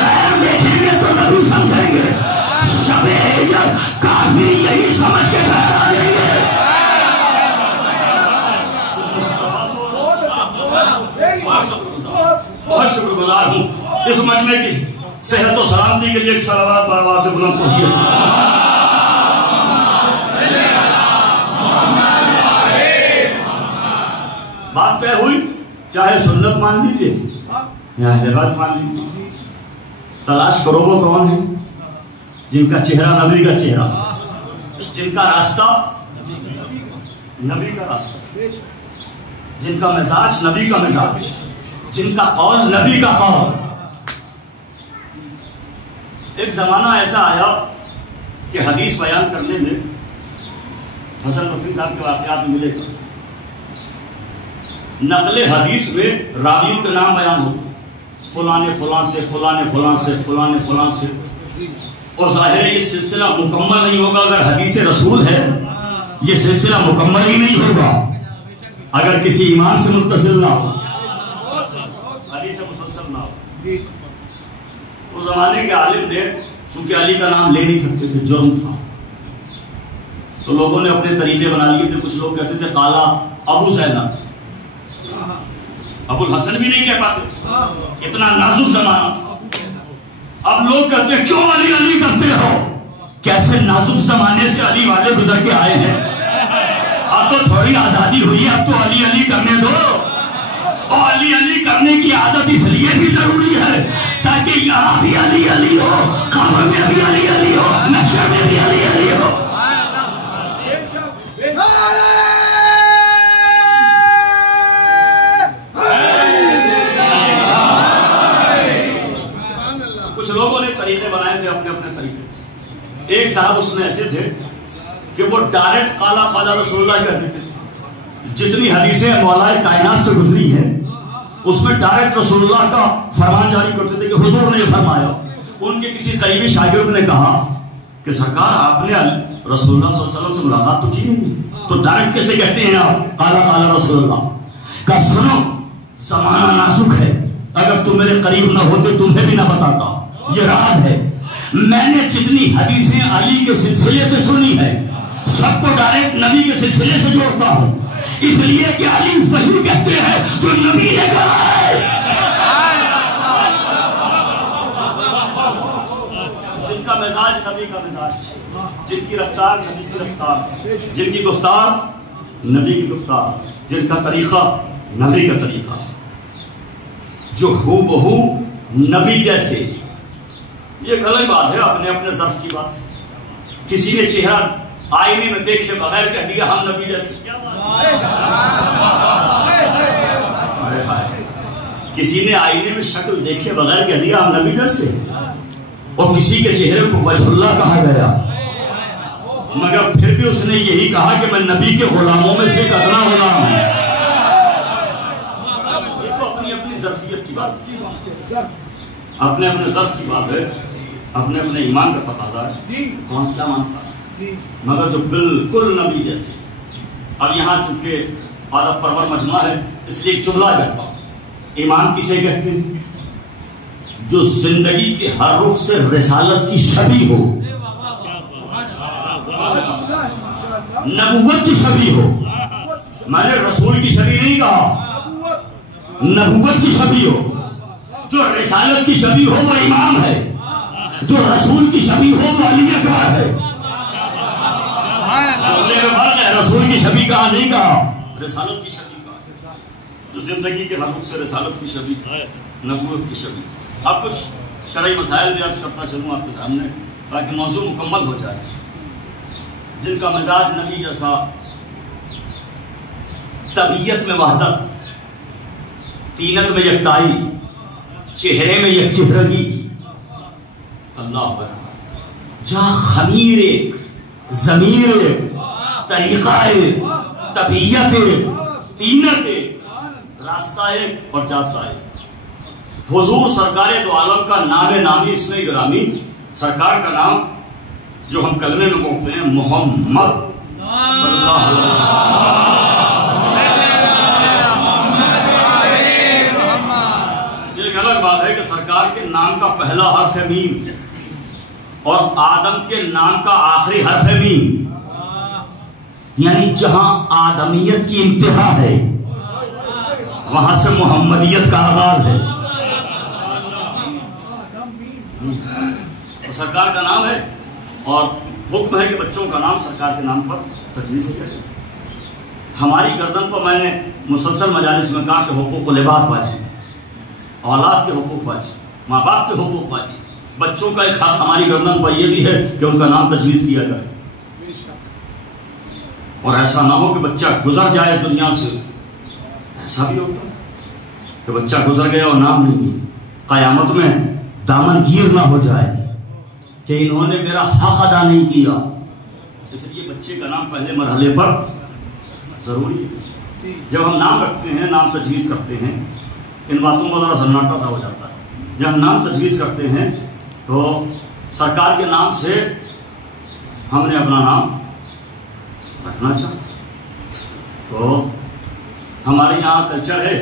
غیر دیکھیں گے تو نبی سمجھیں گے۔ شب ہجر کافی یہی سمجھ کے باہر آ جائیں گے۔ بہت شکر گزار ہوں اس مجمع کی صحت و سلامتی کے لیے ایک صلوات بارواز سے بلند پڑھیے۔ بات طے ہوئی، چاہے سنت مان لیجیے یا اہل بیت مان لیجیے، تلاش کرو وہ کون ہیں جن کا چہرہ نبی کا چہرہ، جن کا راستہ نبی کا راستہ، جن کا مزاج نبی کا مزاج، جن کا قول نبی کا قول۔ ایک زمانہ ایسا آیا کہ حدیث بیان کرنے میں حسن بصری صاحب کے واقعات میں ملے گا، نقل حدیث میں راویوں کے نام بیان ہو، فلاں فلاں سے، فلاں فلاں سے، فلاں فلاں سے، اور ظاہر ہے یہ سلسلہ مکمل نہیں ہوگا اگر حدیث رسول ہے، یہ سلسلہ مکمل ہی نہیں ہوگا اگر کسی امام سے متصل نہ ہو، حدیث مسلسل نہ ہو۔ اس زمانے کے عالم نے چونکہ علی کا نام لے نہیں سکتے تھے، جرم تھا، تو لوگوں نے اپنے طریقے بنا لیے تھے۔ کچھ لوگ کہتے تھے قالا ابو زینب، ابو الحسن بھی نہیں کہہ پاتے، اتنا نازک زمانہ تھا۔ اب لوگ کہتے ہیں کیوں علی علی کرتے ہو؟ کیسے نازک زمانے سے علی والے گزر کے آئے ہیں، اب تو تھوڑی آزادی ہوئی ہے، اب تو علی علی کرنے دو۔ اور علی علی کرنے کی عادت اس لیے بھی ضروری ہے تاکہ یہاں بھی علی علی ہو، قبر میں بھی علی علی ہو، نقشہ میں بھی علی علی ہو۔ کچھ لوگوں نے طریقے بنائے تھے اپنے اپنے طریقے۔ ایک صاحب اس میں ایسے تھے کہ وہ ڈائریکٹ قالا قال رسول اللہ کہتے تھے، جتنی حدیثیں مولا کائنات سے گزری ہیں اس میں ڈائریکٹ رسول اللہ کا فرمان جاری کرتے تھے کہ حضور نے یہ فرمایا۔ ان کے کسی قریبی شاگرد نے کہا کہ سرکار آپ نے رسول اللہ صلی اللہ علیہ وسلم سے ملاقات تو کی نہیں، تو ڈائریکٹ کیسے کہتے ہیں آپ قال رسول اللہ؟ کہ سنو زمانہ نازک ہے، اگر تم میرے قریب نہ ہوتے تمہیں بھی نہ بتاتا، یہ راز ہے۔ میں نے جتنی حدیثیں علی کے سلسلے سے سنی ہے سب کو ڈائریکٹ نبی کے سلسلے سے جوڑتا ہوں، اس لیے کہ علی وہی کہتے ہیں جو نبی نے کہا ہے۔ جن کا مزاج نبی کا مزاج، جن کی رفتار نبی کی رفتار، جن کی گفتار نبی کی گفتار، جن کا طریقہ نبی کا طریقہ، جو ہو بہو نبی جیسے یہ ایک الگ بات ہے، اپنے اپنے ظرف کی بات ہے۔ کسی نے چہرہ آئینے میں دیکھے بغیر کہہ دیا ہم نبی جیسے، کسی نے آئینے میں شکل دیکھے بغیر کہہ دیا ہم نبی جیسے، اور کسی کے چہرے کو وجہ اللہ کہا گیا، مگر پھر بھی اس نے یہی کہا کہ میں نبی کے غلاموں میں سے ایک ادنا غلام ہوں۔ یہ تو اپنی اپنی ظرفیت کی بات ہے، اپنے اپنے ظرف کی بات ہے، اپنے اپنے ایمان کا تقاضا ہے، کون کیا مانتا ہے، مگر جو بالکل نبی جیسے۔ اب یہاں چونکہ ادب پرور مجمع ہے اس لیے ایک جملہ کہتا ہوں، ایمان کسے کہتے ہیں؟ جو زندگی کے ہر رخ سے رسالت کی شبیہ ہو، نبوت کی شبیہ ہو۔ میں نے رسول کی شبیہ نہیں کہا، نبوت کی شبیہ ہو۔ جو رسالت کی شبیہ ہو وہ امام ہے، جو رسول کی شبیہ ہو وہ علی اکبر ہے۔ رسول کی شبیہ کہا نہیں کہا، رسالت کی شبیہ کہا۔ تو زندگی کے ہر رخ سے رسالت کی شبیہ، نبوت کی شبیہ۔ اب کچھ شرعی مسائل بھی عرض کرتا چلوں آپ کے سامنے تاکہ موضوع مکمل ہو جائے۔ جن کا مزاج نبی جیسا، طبیعت میں وحدت، تینت میں یکتائی، چہرے میں یک چہرگی، اللہ اکبر، جہاں خمیر ایک، ضمیر ایک، طریقہ ایک، طبیعت ایک، تینت ایک، راستہ ایک اور جاتا ایک۔ حضور سرکار دو عالم کا نام نامی اس میں گرامی، سرکار کا نام جو ہم کلمے میں پڑھتے ہیں محمد صلی اللہ علیہ وسلم۔ یہ ایک الگ بات ہے کہ سرکار کے نام کا پہلا حرف ہے میم، اور آدم کے نام کا آخری حرف ہے میم، یعنی جہاں آدمیت کی انتہا ہے وہاں سے محمدیت کا آغاز ہے۔ تو سرکار کا نام ہے اور حکم ہے کہ بچوں کا نام سرکار کے نام پر تجویز کیا جائے۔ ہماری گردن پر میں نے مسلسل مجالس میں کہا کہ حقوق و لباس واجب، اولاد کے حقوق واجب، ماں باپ کے حقوق واجب، بچوں کا ایک حق ہماری گردن پر یہ بھی ہے کہ ان کا نام تجویز کیا جائے، اور ایسا نہ ہو کہ بچہ گزر جائے اس دنیا سے۔ ایسا بھی ہوتا کہ بچہ گزر گیا اور نام نہیں، قیامت میں دامن گیر نہ ہو جائے کہ انہوں نے میرا حق ادا نہیں کیا۔ اس لیے بچے کا نام پہلے مرحلے پر ضروری ہے۔ جب ہم نام رکھتے ہیں، نام تجویز کرتے ہیں، ان باتوں میں ذرا سناٹا سا ہو جاتا ہے۔ جب ہم نام تجویز کرتے ہیں تو سرکار کے نام سے ہم نے اپنا نام رکھنا چاہیے۔ تو ہمارے یہاں کلچر ہے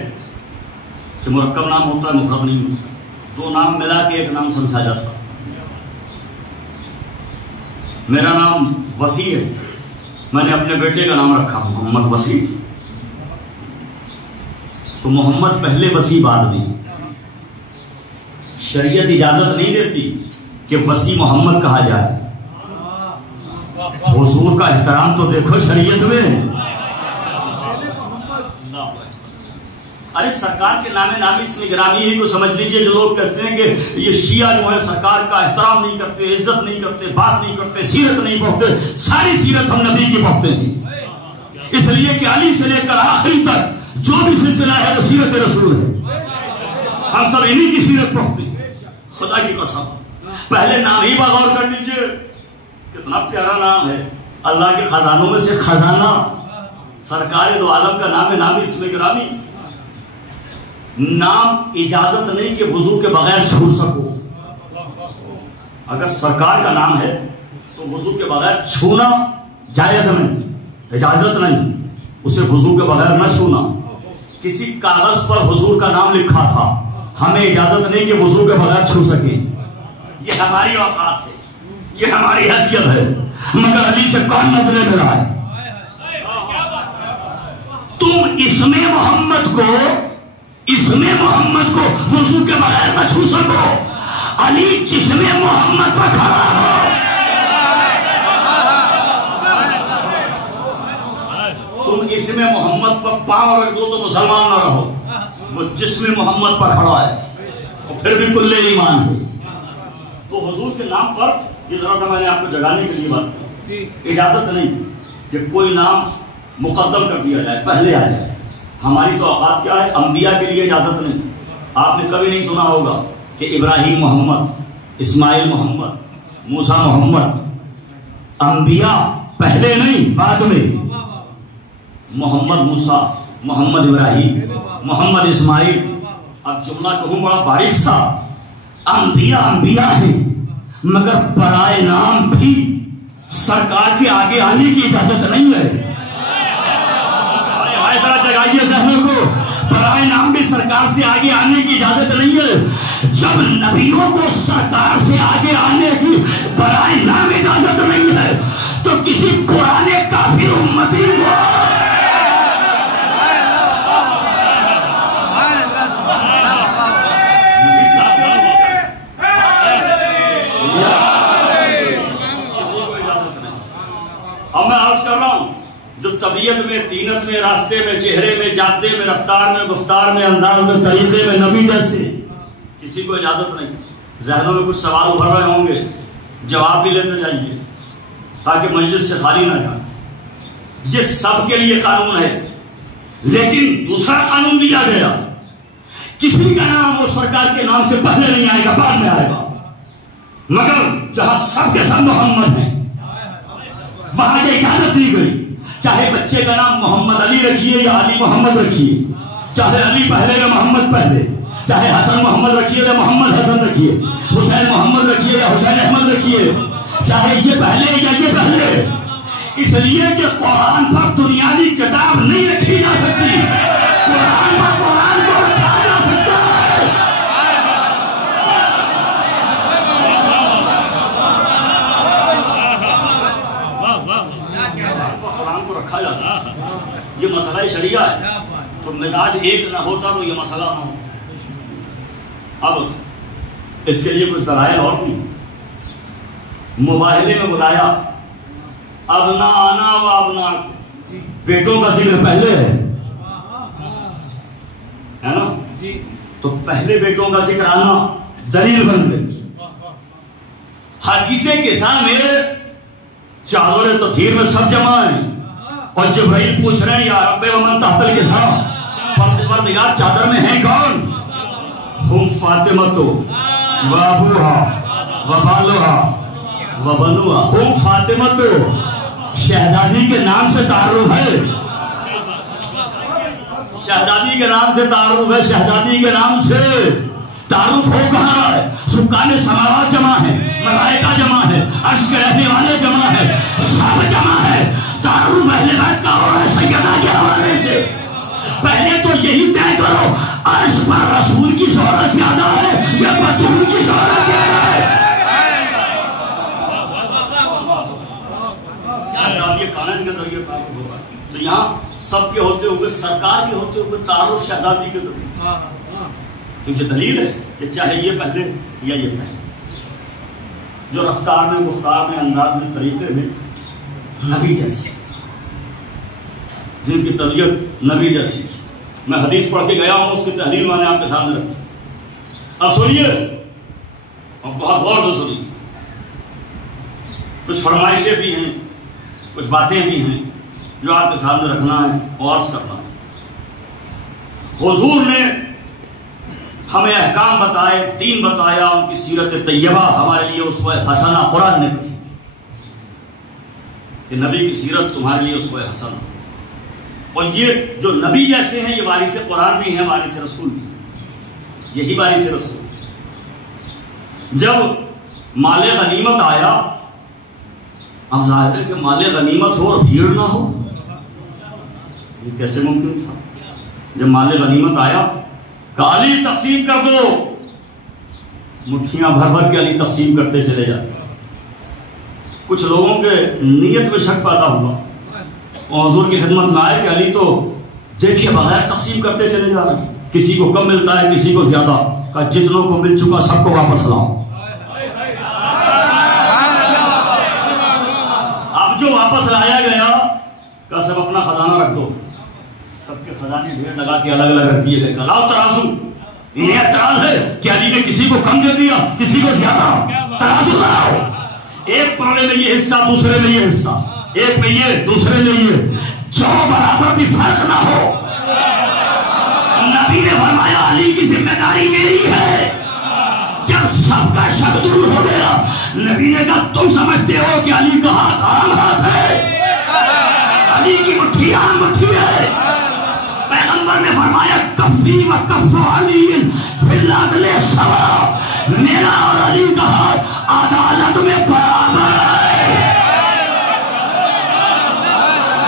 کہ مرکب نام ہوتا ہے، مفرد نہیں ہوتا، دو نام ملا کے ایک نام سمجھا جاتا۔ میرا نام وسیع ہے، میں نے اپنے بیٹے کا نام رکھا محمد وسیع، تو محمد پہلے وسیع بعد میں۔ شریعت اجازت نہیں دیتی کہ وسیع محمد کہا جائے۔ حضور کا احترام تو دیکھو شریعت میں۔ ارے سرکار کے نام نامی اس میں گرامی ہی کو سمجھ لیجئے۔ جو لوگ کہتے ہیں کہ یہ شیعہ جو ہے سرکار کا احترام نہیں کرتے، عزت نہیں کرتے، بات نہیں کرتے، سیرت نہیں پڑھتے، ساری سیرت ہم نبی کی پڑھتے ہیں، اس لیے کہ علی سے لے کر آخری تک جو بھی سلسلہ ہے وہ سیرت رسول ہے، ہم سب انہی کی سیرت پڑھتے ہیں۔ خدا کی قسم، پہلے نام ہی پر غور کر لیجئے، کتنا پیارا نام ہے، اللہ کے خزانوں میں سے خزانہ، سرکار دو عالم کا نام نامی اس میں گرامی۔ نام اجازت نہیں کہ وضو کے بغیر چھوڑ سکو۔ اگر سرکار کا نام ہے تو وضو کے بغیر چھونا جائز نہیں، اجازت نہیں، اسے وضو کے بغیر نہ چھونا۔ کسی کاغذ پر حضور کا نام لکھا تھا، ہمیں اجازت نہیں کہ وضو کے بغیر چھو سکیں، یہ ہماری اوقات ہے، یہ ہماری حیثیت ہے، مگر علی سے کون نظریں ملا ہے؟ تم اسم محمد کو وضو کے بغیر نہ چھو سکو، علی جسم محمد پر کھڑا ہو۔ تم اسم محمد پر پاؤں رکھ دو تو مسلمان نہ رہو، وہ جسم محمد پر کھڑا ہے اور پھر بھی کل ایمان ہے۔ تو کے نام پر یہ ذرا سا میں نے آپ کو جگانے کے لیے بات کی. اجازت نہیں کہ کوئی نام مقدم کر دیا جائے، پہلے آ جائے. ہماری تو اوقات کیا ہے، انبیاء کے لیے اجازت نہیں. آپ نے کبھی نہیں سنا ہوگا کہ ابراہیم محمد، اسماعیل محمد، موسیٰ محمد. انبیاء پہلے نہیں بعد میں. محمد موسیٰ، محمد ابراہیم، محمد اسماعیل. اب جملہ کہوں بڑا باریک سا، انبیاء ہیں مگر برائے نام بھی سرکار کے آگے آنے کی اجازت نہیں ہے. ذرا جگائیے ذہنوں کو، برائے نام بھی سرکار سے آگے آنے کی اجازت نہیں ہے. جب نبیوں کو سرکار سے آگے آنے کی برائے نام اجازت نہیں ہے تو کسی پرانے کافر امتی کو اب میں عرض کر رہا ہوں، جو طبیعت میں، طینت میں، راستے میں، چہرے میں، جاتے میں، رفتار میں، گفتار میں، انداز میں، طریقے میں نبی جیسے کسی کو اجازت نہیں. ذہنوں میں کچھ سوال ابھر رہے ہوں گے، جواب بھی لیتے جائیے تاکہ مجلس سے خالی نہ جائے. یہ سب کے لیے قانون ہے، لیکن دوسرا قانون دیا گیا، کسی کا نام وہ سرکار کے نام سے پہلے نہیں آئے گا، بعد میں آئے گا. مگر جہاں سب کے سب محمد ہیں وہاں یہ اجازت دی گئی، چاہے بچے کا نام محمد علی رکھیے یا علی محمد رکھیے، چاہے علی پہلے یا محمد پہلے، چاہے حسن محمد رکھیے یا محمد حسن رکھیے، حسین محمد رکھیے یا حسین احمد رکھیے، چاہے یہ پہلے یا یہ پہلے. اس لیے کہ قرآن پر دنیاوی کتاب نہیں رکھی جا سکتی، قرآن پر قرآن کو رکھا جا سکتا ہے. قرآن کو رکھا جا سکتا ہے. یہ مسئلہ شریعہ ہے، تو مزاج ایک نہ ہوتا تو یہ مسئلہ نہ ہو. اب اس کے لیے کچھ دلائل اور بھی. مباہلے میں بلایا ابنا آنا و ابنا، بیٹوں کا ذکر پہلے ہے نا، تو پہلے بیٹوں کا ذکر آنا دلیل بن گئی. حدیث کے سامنے چادر تطہیر میں سب جمع ہیں اور جبرائیل پوچھ رہے ہیں یا رب ومن تحت الکساء، پروردگار چادر میں ہیں کون؟ ہم فاطمہ و ابوہا و بالوہا و بنوہا. ہم فاطمہ شہزادی کے نام سے تعارف ہے، شہزادی کے نام سے تعارف ہے، شہزادی کے نام سے تعارف ہو کہاں ہے؟ سکان سماوات جمع ہے، ملائکہ جمع ہے، عرش کے رہنے والے جمع ہے، سب جمع ہے. تعارف اہل بیت کا ہو رہا ہے سیدنا کے حوالے سے. پہلے تو یہی طے کرو، عرش پر رسول کی شہرت زیادہ ہے یا بطول کی شہرت زیادہ ہے؟ قانون کے ذریعے تعارف ہوگا. تو یہاں سب کے ہوتے ہوئے، سرکار کے ہوتے ہوئے تعارف شہزادی کے ذریعے. کیونکہ دلیل ہے کہ چاہے یہ پہلے یا یہ پہلے، جو رفتار میں، گفتار میں، انداز میں، طریقے میں نبی جیسے، جن کی طبیعت نبی جیسی. میں حدیث پڑھ کے گیا ہوں، اس کی تحلیل میں نے آپ کے سامنے رکھی. اب سنیے، اب بہت غور سے سنیے. کچھ فرمائشیں بھی ہیں، کچھ باتیں بھی ہیں جو آپ کے سامنے رکھنا ہے اور عرض کرنا ہے. حضور نے ہمیں احکام بتائے، دین بتایا، ان کی سیرت طیبہ ہمارے لیے اسوہ حسنہ قرآن نے کہی کہ نبی کی سیرت تمہارے لیے اسوہ حسنہ. اور یہ جو نبی جیسے ہیں یہ وارث قرآن بھی ہیں، وارث رسول بھی ہیں. یہی وارث رسول. جب مال غنیمت آیا، اب ظاہر ہے کہ مال غنیمت ہو اور بھیڑ نہ ہو، یہ کیسے ممکن تھا؟ جب مال غنیمت آیا کہ علی تقسیم کر دو، مٹھیاں بھر بھر کے علی تقسیم کرتے چلے جاتے. کچھ لوگوں کے نیت میں شک پیدا ہوا اور حضور کی خدمت میں آئے کہ علی تو دیکھے بغیر تقسیم کرتے چلے جا رہے ہیں، کسی کو کم ملتا ہے، کسی کو زیادہ. کہ جتنوں کو مل چکا سب کو واپس لاؤ. اب جو واپس لایا گیا کہ سب اپنا خزانہ رکھ دو. سب کے خزانے ڈھیر لگا کے الگ الگ رکھ دیے گئے. لاؤ ترازو. انہیں اعتراض ہے کہ علی نے کسی کو کم دے دیا، کسی کو زیادہ. ترازو بناؤ، ایک پروڑے میں یہ حصہ دوسرے میں یہ حصہ، ایک میں یہ دوسرے میں یہ، جو برابر بھی فرق نہ ہو۔ نبی نے فرمایا علی کی ذمہ داری میری ہے۔ جب سب کا شک دور ہو گیا نبی نے کہا تم سمجھتے ہو کہ علی کا ہاتھ عام ہاتھ ہے؟ علی کی مٹھی عام مٹھی ہے۔ پیغمبر نے فرمایا کفی و کف علی فی العدل سوا، میرا اور علی کا ہاتھ عدالت میں برابر ہے،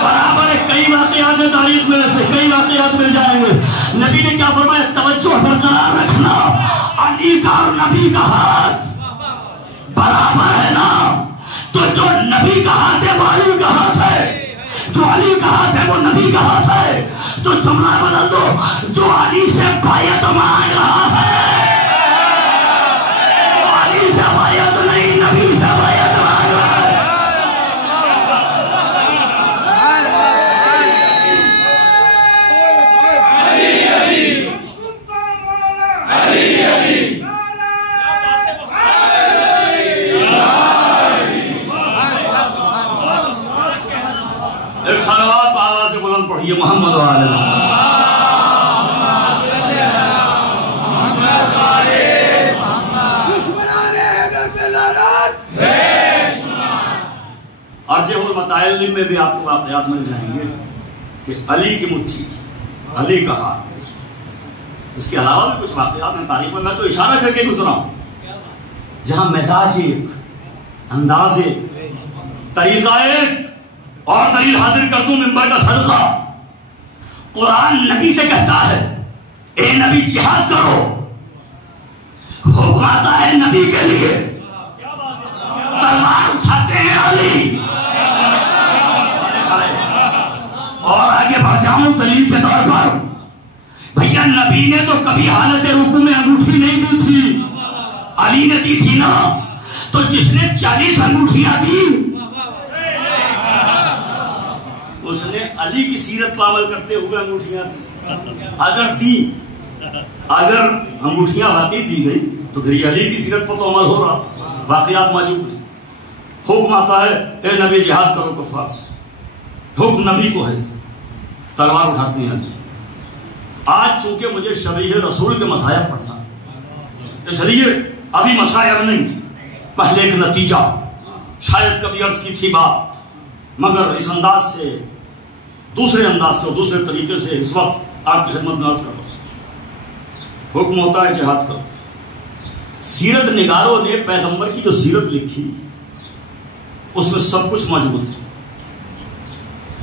برابر ہے۔ کئی واقعات میں تاریخ میں سے کئی واقعات مل جائیں گے۔ نبی نے کیا فرمایا؟ توجہ برقرار رکھنا، علی کا اور نبی کا ہاتھ برابر ہے نا، تو جو نبی کا ہاتھ ہے وہ علی کا ہاتھ ہے، جو علی کا ہاتھ ہے وہ نبی کا ہاتھ ہے۔ تو جملہ بدل دو، جو علی سے بیعت مانگ رہا ہے وہ علی سے بیعت نہیں، نبی سے بیعت مانگ رہا ہے۔ ایک صلوات آواز سے بلند پڑھیے محمد و آل محمد۔ عرض المتعلم میں بھی آپ کو واقعات مل جائیں گے کہ علی کی مٹھی، علی کا ہاتھ۔ اس کے علاوہ بھی کچھ واقعات ہیں تاریخ میں تو اشارہ کر کے گزرا ہوں، جہاں مزاج ایک، انداز ایک، طریقہ ایک، اور دلیل حاضر کر دوں منبر کا صدقہ۔ قرآن نبی سے کہتا ہے اے نبی جہاد کرو، حکم آتا ہے نبی کے لیے، تلوار اٹھاتے ہیں علی، اور آگے بڑھ جاؤں دلیل کے طور پر۔ بھیا نبی نے تو کبھی حالت رکوع میں انگوٹھی نہیں دی تھی، علی نے دی تھی نا۔ تو جس نے 40 انگوٹھیاں دی اس نے علی کی سیرت پر عمل کرتے ہوئے انگوٹھیاں دی۔ اگر انگوٹھیاں واقعی دی گئی تو پھر علی کی سیرت پر تو عمل ہو رہا، واقعات موجود ہیں۔ حکم آتا ہے اے نبی جہاد کرو کفار سے، حکم نبی کو ہے، تلوار اٹھاتے ہیں۔ آج چونکہ مجھے شبیہ رسول کے مسائل پڑھنا، اس لیے ابھی مسائل نہیں، پہلے ایک نتیجہ، شاید کبھی عرض کی تھی بات، مگر اس انداز سے، دوسرے انداز سے اور دوسرے طریقے سے اس وقت آپ کی خدمت میں عرض کرتا ہوں۔ حکم ہوتا ہے جہاد کرو۔ سیرت نگاروں نے پیغمبر کی جو سیرت لکھی اس میں سب کچھ موجود ہے،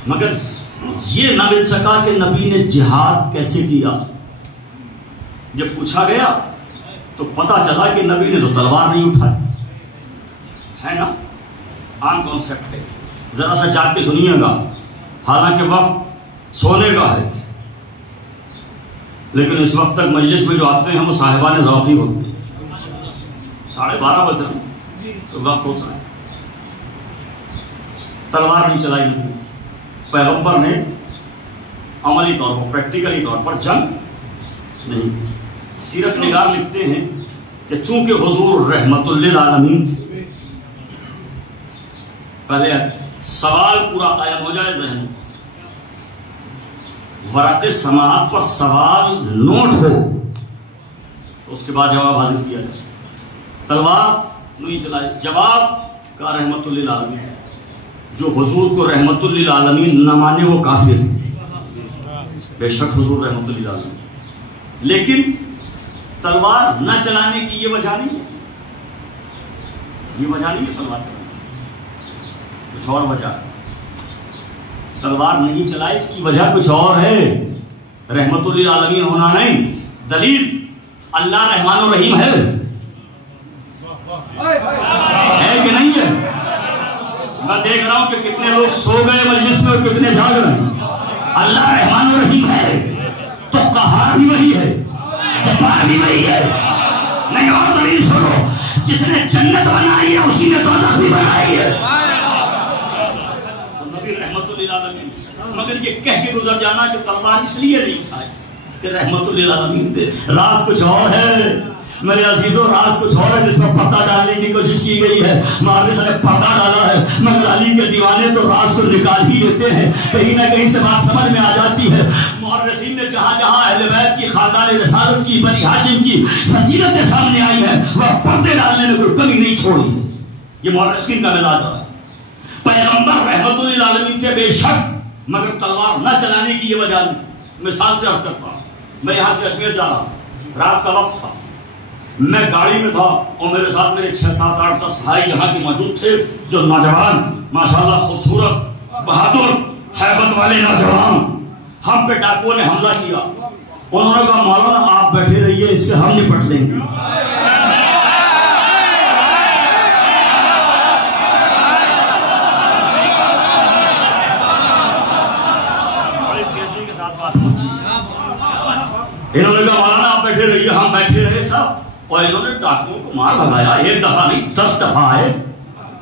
مگر یہ نہ مل سکا کہ نبی نے جہاد کیسے کیا۔ جب پوچھا گیا تو پتا چلا کہ نبی نے تو تلوار نہیں اٹھائی، ہے نا، عام کانسیپٹ ہے۔ ذرا سا جاگ کے سنیے گا، حالانکہ وقت سونے کا ہے، لیکن اس وقت تک مجلس میں جو آتے ہیں وہ صاحبان ذوقی ہوتے ہیں۔ 12:30 بج رہے تو وقت ہوتا ہے۔ تلوار نہیں چلائی نہیں، پیغمبر نے عملی طور پر، پریکٹیکلی طور پر جنگ نہیں۔ سیرت نگار لکھتے ہیں کہ چونکہ حضور رحمت للعالمین تھے، پہلے سوال پورا قائم ہو جائے ذہن، ورق سماعت پر سوال نوٹ ہو تو اس کے بعد جواب حاضر کیا جائے۔ تلوار نہیں چلائی، جواب کا رحمت للعالمین، جو حضور کو رحمت للعالمین نہ مانے وہ کافر ہے۔ بے شک حضور رحمت للعالمین، لیکن تلوار نہ چلانے کی یہ وجہ نہیں ہے، یہ وجہ نہیں ہے تلوار چلانے، کچھ اور وجہ ہے۔ تلوار نہیں چلائے اس کی وجہ کچھ اور ہے، رحمت للعالمین ہونا نہیں۔ دلیل اللہ رحمان الرحیم ہے کہ نہیں ہے؟ میں دیکھ رہا ہوں کہ کتنے لوگ سو گئے مجلس میں اور کتنے جاگ رہے ہیں۔ اللہ رحمان الرحیم ہے تو قہار بھی وہی ہے، جبار بھی وہی ہے۔ نہیں اور دلیل سنو، جس نے جنت بنائی ہے اسی نے دوزخ بھی بنائی ہے، تو نبی رحمت للعالمین۔ مگر یہ کہہ کے گزر جانا کہ تلوار اس لیے نہیں اٹھائی کہ رحمت للعالمین تھے، راز کچھ اور ہے۔ میرے عزیزوں راز کچھ اور ہے جس میں پردہ ڈالنے کی کوشش کی گئی ہے. مورخ نے پردہ ڈالا ہے مگر علی کے دیوانے تو راز کو نکال ہی لیتے ہیں. کہیں نہ کہیں سے بات سمجھ میں آ جاتی ہے. مورخین نے جہاں جہاں اہل بیت کی خاندان رسالت کی بنی ہاشم کی فضیلتیں سامنے آئی ہیں وہ پردے ڈالنے میں کوئی کمی نہیں چھوڑی ہے. یہ مورخین کا مزاج ہے. پیغمبر رحمت للعالمین تھے بے شک مگر تلوار نہ چلانے کی یہ وجہ نہیں. مثال سے عرض کرتا ہوں. میں یہاں سے اجمیر جا رہا ہوں. رات کا وقت تھا. میں گاڑی میں تھا اور میرے ساتھ میرے 6 7 8 10 بھائی یہاں کے موجود تھے جو نوجوان ماشاءاللہ خوبصورت بہادر ہیبت والے نوجوان. ہم پہ ڈاکوؤں نے حملہ کیا. انہوں نے کہا مولانا آپ بیٹھے رہیے اس سے ہم نپٹ لیں گے. بڑی تیزی کے ساتھ بات پہنچی. انہوں نے کہا مولانا آپ بیٹھے رہیے. ہم بیٹھے رہے صاحب اور انہوں نے ڈاکوؤں کو مار بھگایا. 1 دفعہ نہیں 10 دفعہ آئے.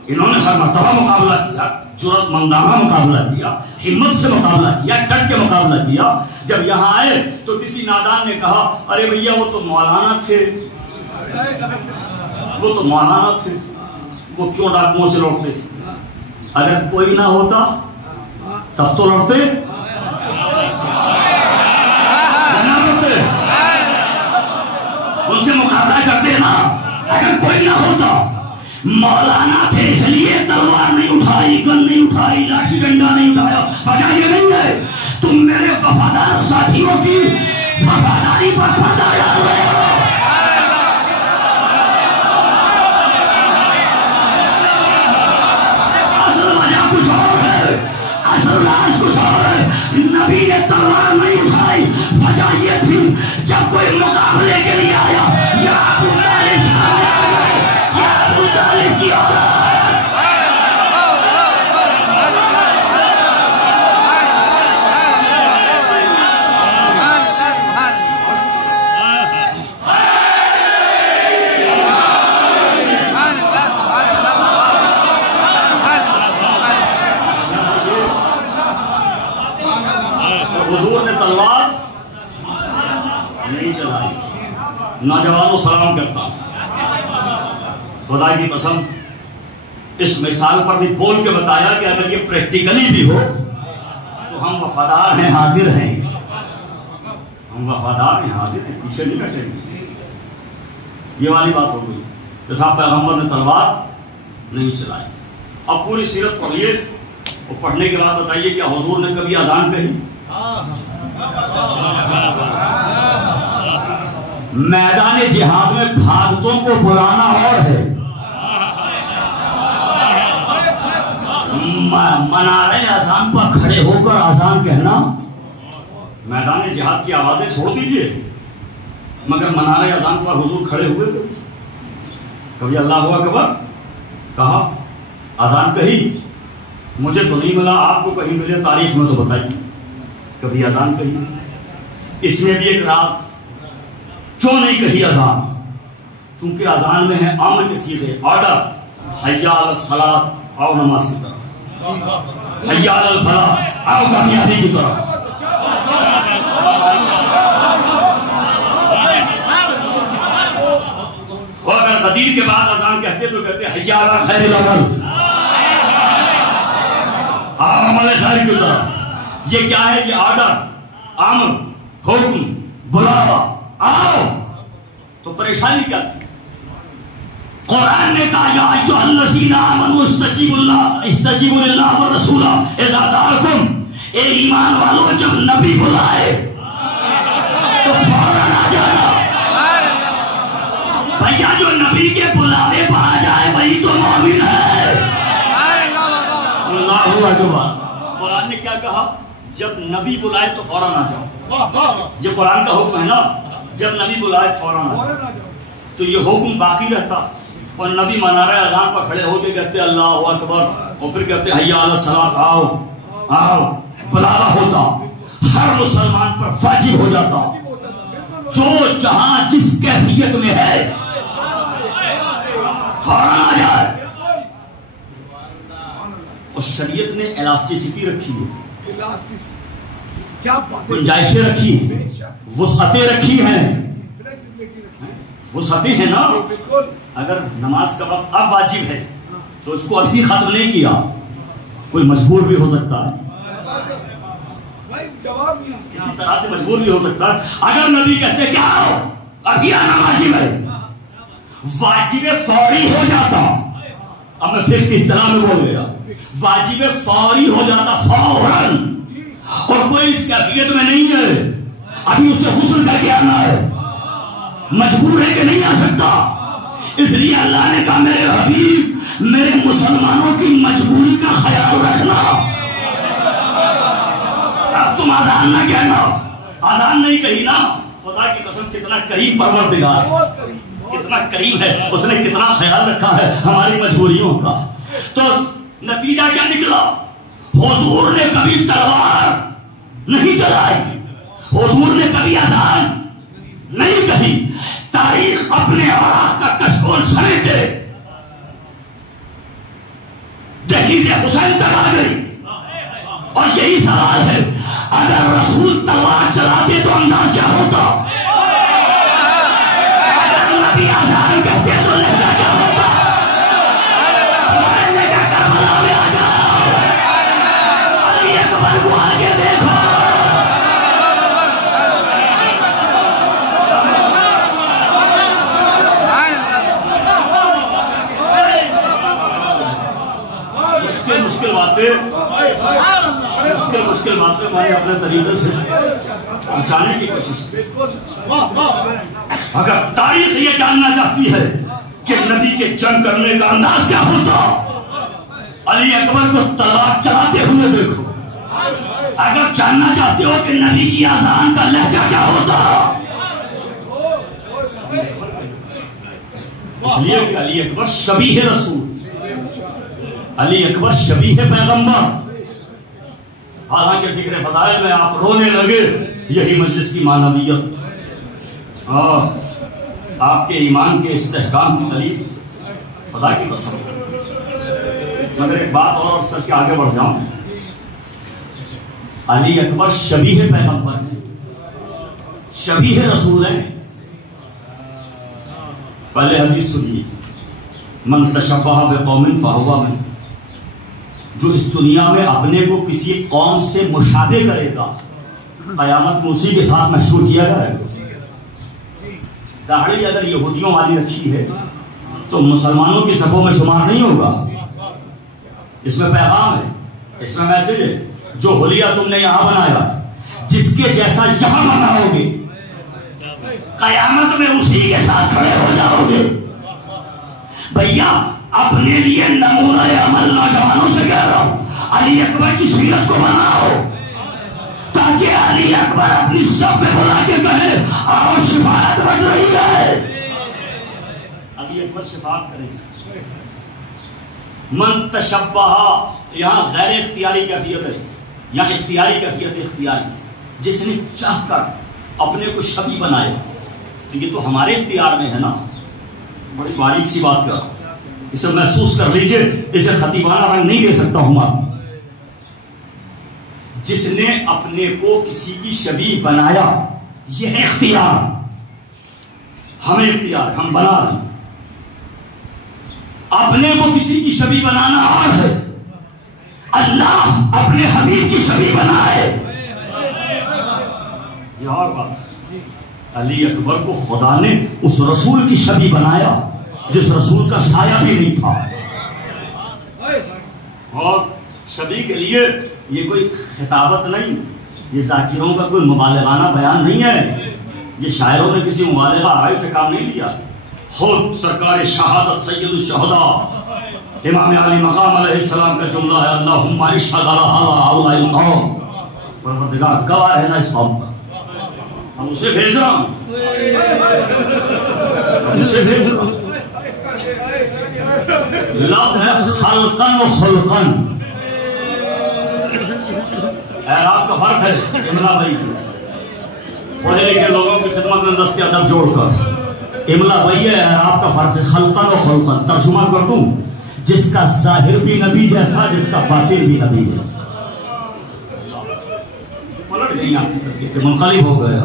انہوں نے ہر مرتبہ مقابلہ کیا. جرأت مندانہ مقابلہ کیا. ہمت سے مقابلہ کیا. ڈٹ کے مقابلہ کیا. جب یہاں آئے تو کسی نادان نے کہا ارے بھیا وہ تو مولانا تھے. وہ تو مولانا تھے. وہ کیوں ڈاکوؤں سے لڑتے تھے؟ اگر کوئی نہ ہوتا تب تو لڑتے. ان سے مقابلہ کرتے نا. اگر کوئی نہ ہوتا. مولانا تھے اس لیے تلوار نہیں اٹھائی, گن نہیں اٹھائی, لاٹھی ڈنڈا نہیں اٹھایا. وجہ یہ نہیں ہے تم میرے وفادار ساتھیوں کی وفاداری پر پردہ ڈال رہے ہو. اصل وجہ کچھ اور ہے. اصل راز کچھ اور ہے. نبی نے تلوار نہیں اٹھائی. وجہ یہ تھی جب کوئی مقابلے کے لیے آیا یا ابو طالب سامنے آ گئے یا ابو طالب کی اولاد. حضور نے تلوار نہیں چلائی. نوجوانوں سلام کرتا ہوں. خدا کی قسم اس مثال پر بھی بول کے بتایا کہ اگر یہ پریکٹیکلی بھی ہو تو ہم وفادار ہیں, حاضر ہیں. ہم وفادار ہیں, حاضر ہیں, پیچھے نہیں بیٹھیں گے. یہ والی بات ہو گئی. جیسا پیغمبر نے تلوار نہیں چلائی. اب پوری سیرت پڑھیے اور پڑھنے کے بعد بتائیے کیا حضور نے کبھی اذان کہی؟ میدان جہاد میں بھاگتوں کو بلانا اور ہے, منارے اذان پر کھڑے ہو کر اذان کہنا. میدان جہاد کی آوازیں چھوڑ دیجئے مگر منارے اذان پر حضور کھڑے ہوئے تھے. کبھی اللہ اکبر کہا, اذان کہی. مجھے تو نہیں ملا, آپ کو کہیں ملے تاریخ میں تو بتائیے. کبھی اذان کہی. اس میں بھی ایک راز. کیوں نہیں کہی اذان؟ چونکہ اذان میں ہے امر کے صیغے, آرڈر. حی علی الصلاۃ, آؤ نماز کی طرف. حی علی الفلاح, آؤ کامیابی کی طرف. اور اگر غدیر کے بعد اذان کہتے تو کہتے حی علی خیر العمل, آؤ عمل خیر کی طرف. یہ کیا ہے؟ یہ آرڈر, امر, حکم, بلاوا, آؤ. تو پریشانی کیا تھی؟ قرآن نے کہا یا ایھا الذین آمنوا استجیبوا للہ والرسول اذا دعاکم. اے ایمان والو جب نبی بلائے تو فوراً آ جانا. بھیا جو نبی کے بلاوے پر آ جائے وہی تو مومن ہے. اللہ اکبر. قرآن نے کیا کہا؟ جب نبی بلائے تو فوراً آ جاؤ. یہ قرآن کا حکم ہے نا, جب نبی بلائے فوراً آ جاؤ. تو یہ حکم باقی رہتا اور نبی منارہ اذان پر کھڑے ہو کے کہتے اللہ اکبر اور پھر کہتے حی علی الصلاۃ, آؤ آؤ. بلاوا ہوتا, ہر مسلمان پر واجب ہو جاتا. جو جہاں جس کیفیت میں ہے فوراً آ جائے. اور شریعت نے الاسٹیسٹی رکھی ہے, گنجائشیں رکھی ہیں, وسعتیں رکھی ہیں. وسعتیں ہیں نا. اگر نماز کا وقت اب واجب ہے تو اس کو ابھی ختم نہیں کیا، کوئی مجبور بھی ہو سکتا ہے، کسی طرح سے مجبور بھی ہو سکتا ہے. اگر نبی کہتے کیا ابھی آنا واجب ہے، واجب فوری ہو جاتا. اب میں پھر کس طرح میں بول گیا، واجب فوری ہو جاتا فوراً، اور کوئی اس کیفیت میں نہیں ہے ابھی اسے غسل کر کے آنا ہے، مجبور ہے کہ نہیں آ سکتا. اس لیے اللہ نے کہا میرے حبیب میرے مسلمانوں کی مجبوری کا خیال رکھنا. اب تم آزان نہ کہنا، آزان نہیں کہی نا. خدا کی قسم کتنا قریب پروردگار، کتنا قریب ہے، اس نے کتنا خیال رکھا ہے ہماری مجبوریوں کا. تو نتیجہ کیا نکلا؟ حضور نے کبھی تلوار نہیں چلائی، حضور نے کبھی آزان نہیں کہی. تاریخ اپنے اوراق کا کشکول سمیٹے دہلی سے حسین تک آ گئی. اور یہی سوال ہے، اگر رسول تلوار چلاتے تو انداز کیا ہوتا؟ اگر نبی آزان کہتے تو لہجہ کیا ہوتا؟ میں نے کہا کربلا میں آ جاؤ، علی اکبر کو آگے دیکھو. مشکل باتیں میں اپنے طریقے سے پہنچانے کی کوشش کی. اگر تاریخ یہ جاننا چاہتی ہے کہ نبی کے جنگ کرنے کا انداز کیا ہوتا، علی اکبر کو تلوار چلاتے ہوئے دیکھو. اگر جاننا چاہتے ہو کہ نبی کی آزان کا لہجہ کیا ہوتا، اس لیے کہ علی اکبر شبیہ رسول، علی اکبر شبیہ پیغمبر. حالانکہ ذکر فضائل میں آپ رونے لگے، یہی مجلس کی معنویت اور آپ کے ایمان کے استحکام کی دلیل. خدا کی قسم. مگر ایک بات اور سر کے آگے بڑھ جاؤں، علی اکبر شبیہ پیغمبر ہیں، شبیہ رسول ہیں. پہلے حدیث سنیے، من تشبہ بقوم فہو منہ. جو اس دنیا میں اپنے کو کسی قوم سے مشابہ کرے گا، قیامت میں اسی کے ساتھ محشور کیا جائے گا. داڑھی اگر یہودیوں والی رکھی ہے تو مسلمانوں کی صفوں میں شمار نہیں ہوگا. اس میں پیغام ہے، اس میں میسج ہے. جو حلیہ تم نے یہاں بنایا، جس کے جیسا یہاں بناؤ گے، قیامت میں اسی کے ساتھ کھڑے ہو جاؤ گے. بھیا اپنے لیے نمونہ عمل نوجوانوں سے کہہ رہا ہوں، علی اکبر کی سیرت کو بناؤ، تاکہ علی اکبر اپنی سب میں بلا کے کہے آؤ شفاعت بڑھ رہی ہے. علی اکبر شفاعت کریں گے. من تشبہ، یہاں غیر اختیاری کیفیت ہے، یہاں اختیاری کیفیت اختیاری. جس نے چاہ کر اپنے کو شبیہ بنائے، تو یہ تو ہمارے اختیار میں ہے نا. بڑی باریک سی بات کر، اسے محسوس کر لیجئے، اسے خطیبانہ رنگ نہیں دے سکتا ہوں میں. جس نے اپنے کو کسی کی شبیہ بنایا، یہ اختیار ہمیں اختیار، ہم بنا رہے ہیں. اپنے کو کسی کی شبیہ بنانا اور ہے، اللہ اپنے حبیب کی شبیہ بنائے یہ اور بات. علی اکبر کو خدا نے اس رسول کی شبیہ بنایا جس رسول کا سایہ بھی نہیں تھا. اور شبیہ کے لیے یہ کوئی خطابت نہیں، یہ ذاکروں کا کوئی مبالغانہ بیان نہیں ہے، یہ شاعروں نے کسی مبالغہ آرائی سے کام نہیں لیا. خود سرکار شہادت سید الشہداء امام علی مقام علیہ السلام کا جملہ ہے، اللہم اشہد علی ہؤلاء القوم. پروردگار گواہ ہے نا اس قوم کا، ہم اسے بھیج رہا ہوں، ہم اسے بھیج رہا ہوں. لفظ ہے خلقن و خلقن. اعراب کا فرق ہے املا بھائی، پڑھے لکھے لوگوں کی خدمت میں دست کے ادب جوڑ کر املا بھائی ہے، اعراب کا فرق ہے خلقن و خلقن. ترجمہ کر دوں، جس کا ظاہر بھی نبی جیسا، جس کا باطن بھی نبی جیسا. پلٹ گئی آپ کی طرف، منقلب ہو گئے.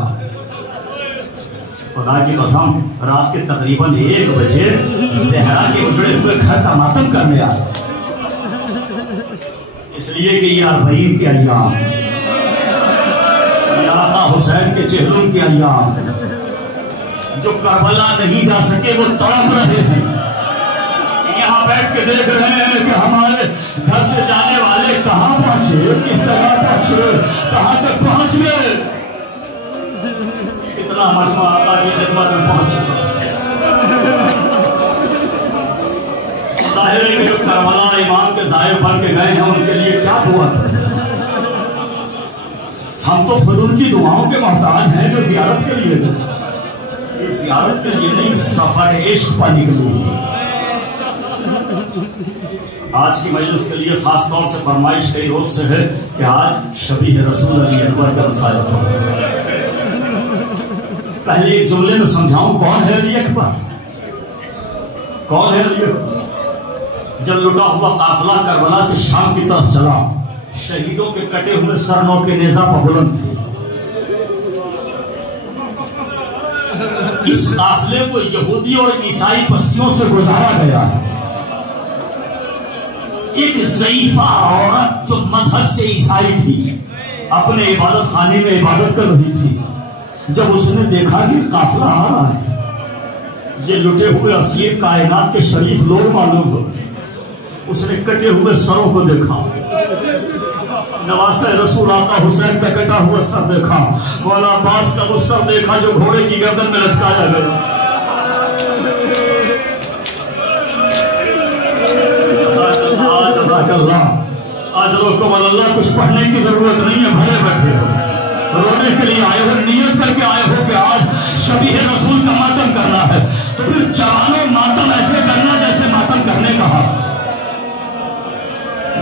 خدا کی قسم رات کے تقریباً 1 بجے زہرا کے اجڑے ہوئے گھر کا ماتم کرنے آئے، اس لیے کہ یہ 40 کے ایام، یہ آقا حسین کے چہروں کے ایام، جو کربلا نہیں جا سکے وہ تڑپ رہے ہیں، یہاں بیٹھ کے دیکھ رہے ہیں کہ ہمارے گھر سے جانے والے کہاں پہنچے، کس جگہ پہنچے، کہاں تک پہنچ گئے۔ اتنا مجمع آقا کی خدمت میں پہنچ گئے۔ ظاہر ہے کہ جو کربلا امام کے ظاہر بن کے گئے ہیں ان کے لیے کیا دعا کریں؟ ہم تو خود ان کی دعاؤں کے محتاج ہیں جو زیارت کے لیے گئے، یہ زیارت کے لیے نہیں، سفر عشق پر نکلے۔ آج کی مجلس کے لیے خاص طور سے فرمائش کئی روز سے ہے کہ آج شبیہ رسول علی اکبر کا مسائل ہے۔ پہلے ایک جملے میں سمجھاؤں کون ہے علی اکبر؟ کون ہے علی اکبر؟ جب لٹا ہوا قافلہ کربلا سے شام کی طرف چلا، شہیدوں کے کٹے ہوئے سر نو کے نیزہ پر بلند تھے، اس قافلے کو یہودی اور عیسائی بستیوں سے گزارا گیا ہے۔ ایک ضعیفہ عورت جو مذہب سے عیسائی تھی، اپنے عبادت خانے میں عبادت کر رہی تھی، جب اس نے دیکھا کہ قافلہ آ رہا ہے، یہ لٹے ہوئے اسیر کائنات کے شریف لوگ معلوم ہوتے، اس نے کٹے ہوئے سروں کو دیکھا، نواسہ رسول آقا حسین کا کٹا ہوا سر دیکھا، مولا عباس کا وہ سر دیکھا جو گھوڑے کی گردن میں لٹکایا گیا۔ جزاک اللہ، آج لوگوں اللہ کچھ پڑھنے کی ضرورت نہیں ہے، بھلے بیٹھے ہو، رونے کے لیے آئے ہو، نیت کر کے آئے ہو کہ آج شبیہ رسول کا ماتم کرنا ہے، تو پھر جوانوں ماتم ایسے کرنا جیسے ماتم کرنے کا حق۔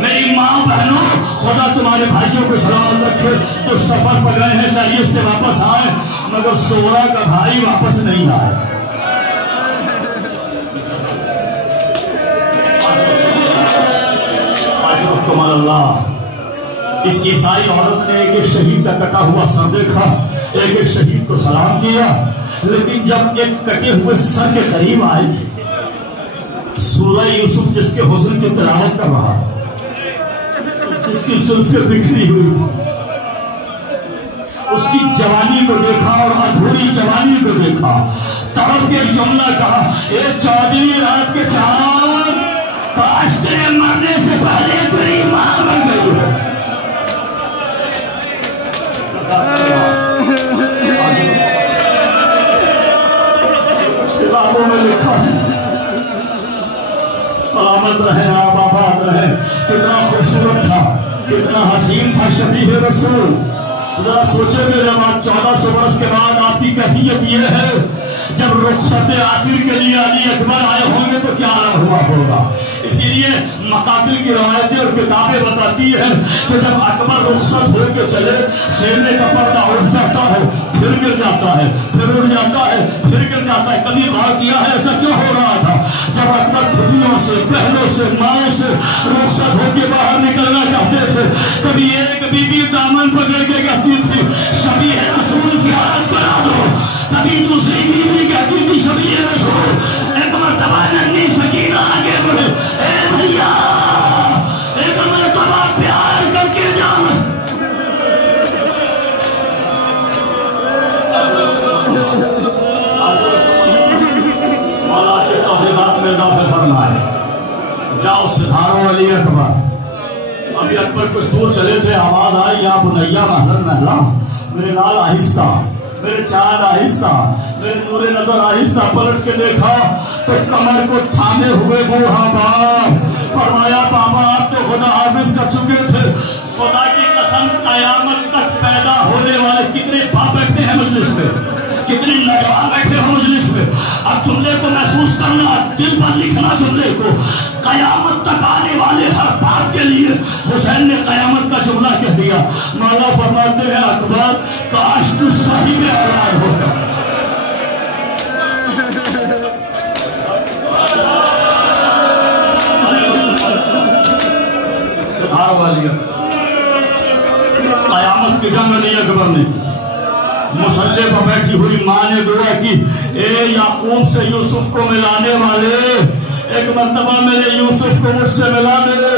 میری ماں بہنوں، خدا تمہارے بھائیوں کو سلامت رکھے، جو سفر پر گئے ہیں خیریت سے واپس آئے، مگر سورا کا بھائی واپس نہیں آئے۔ کمال اللہ، اس عیسائی عورت نے ایک شہید کا کٹا ہوا سر دیکھا، ایک شہید کو سلام کیا، لیکن جب ایک کٹے ہوئے سر کے قریب آئی، سورہ یوسف جس کے حسن کی تلاوت کر رہا تھا، جس کی زلفیں بکھری ہوئی تھی، اس کی جوانی کو دیکھا اور ادھوری جوانی کو دیکھا، تڑپ کے جملہ کہا، اے 14ویں رات کے چاند، کاش تیرے مرنے سے پہلے تیری ماں بن گئی ہو۔ کتابوں میں لکھا ہے، سلامت رہے آپ آباد رہے، کتنا خوبصورت تھا، کتنا حسین تھا شبیہ رسول۔ ذرا سوچیں کہ جب آپ 1400 برس کے بعد آپ کی کیفیت یہ ہے، جب رخصت آخر کے لیے علی اکبر آئے ہوں گے تو کیا عالم ہوا ہوگا۔ اسی لیے مقاتل کی روایتیں اور کتابیں بتاتی ہیں کہ جب اکبر رخصت ہو کے چلے، خیمے کا پردہ اٹھ جاتا ہے، پھر گر جاتا ہے، پھر اٹھ جاتا ہے، پھر گر جاتا ہے۔ کبھی غور کیا ہے ایسا کیوں ہو رہا تھا؟ جب اکبر پھوپھیوں سے، بہنوں سے، ماں سے رخصت ہو کے باہر نکلنا چاہتے تھے، کبھی ایک بی بی دامن پکڑ کے کہتی تھی شبیہ رسول زیارت کرا دو، کبھی دوسری بیوی کہتی تھی شبیہ رسول ایک مرتبہ ننھی سکینہ آگے بڑھے، اے بھیا ایک مرتبہ پیار کر کے جانا۔ مولا کے توفیقات میں اضافہ فرمائے، جاؤ سدھارو علی اکبر۔ ابھی اکبر کچھ دور چلے تھے، آواز آئی، یا بنیا مہلن محلا، میرے نال آہستہ، میرے چاند آہستہ، میرے نور نظر آہستہ۔ پلٹ کے دیکھا تو کمر کو تھامے ہوئے بوڑھا باپ، فرمایا بابا آپ تو خدا حافظ کر چکے تھے، خدا کی قسم قیامت تک پیدا ہونے والے کتنے باپ بیٹھے ہیں مجلس میں، کتنے نوجوان بیٹھے ہیں مجلس میں۔ اب جملے کو محسوس کرنا، دل پر لکھنا جملے کو، قیامت تک آنے والے ہر باپ کے لیے حسین نے قیامت کا جملہ کہہ دیا۔ مولا فرماتے ہیں اکبر کاش تو صاحب اولاد ہوگا۔ قیامت کی جنگ علی اکبر نے، مسلح پر بیٹھی ہوئی ماں نے دعا کی، اے یعقوب سے یوسف کو ملانے والے، ایک مرتبہ میرے یوسف کو مجھ سے ملا دے۔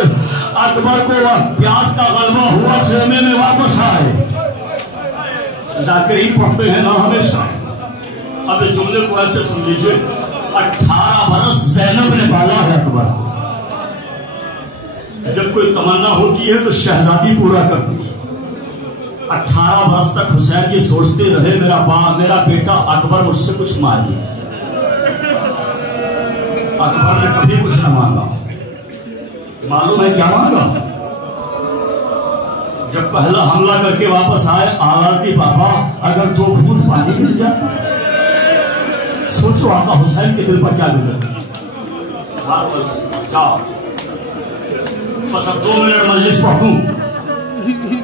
اکبر کو پیاس کا غلبہ ہوا، خیمے میں واپس آئے۔ ذاکرین پڑھتے ہیں نا ہمیشہ۔ اب اس جملے کو ایسے سن لیجئے، 18 برس زینب نے پالا ہے اکبر۔ جب کوئی تمنا ہوتی ہے تو شہزادی پورا کرتی ہے۔ 18 برس تک حسین یہ سوچتے رہے میرا بیٹا اکبر مجھ سے کچھ مانگے۔ اکبر نے کبھی کچھ نہ مانگا۔ معلوم ہے کیا مانگا؟ جب پہلا حملہ کر کے واپس آئے، آواز دی پاپا اگر 2 گھونٹ پانی مل جاتا۔ سوچو آقا حسین کے دل پر کیا گزر۔ جاؤ بس اب 2 منٹ مجلس پڑھوں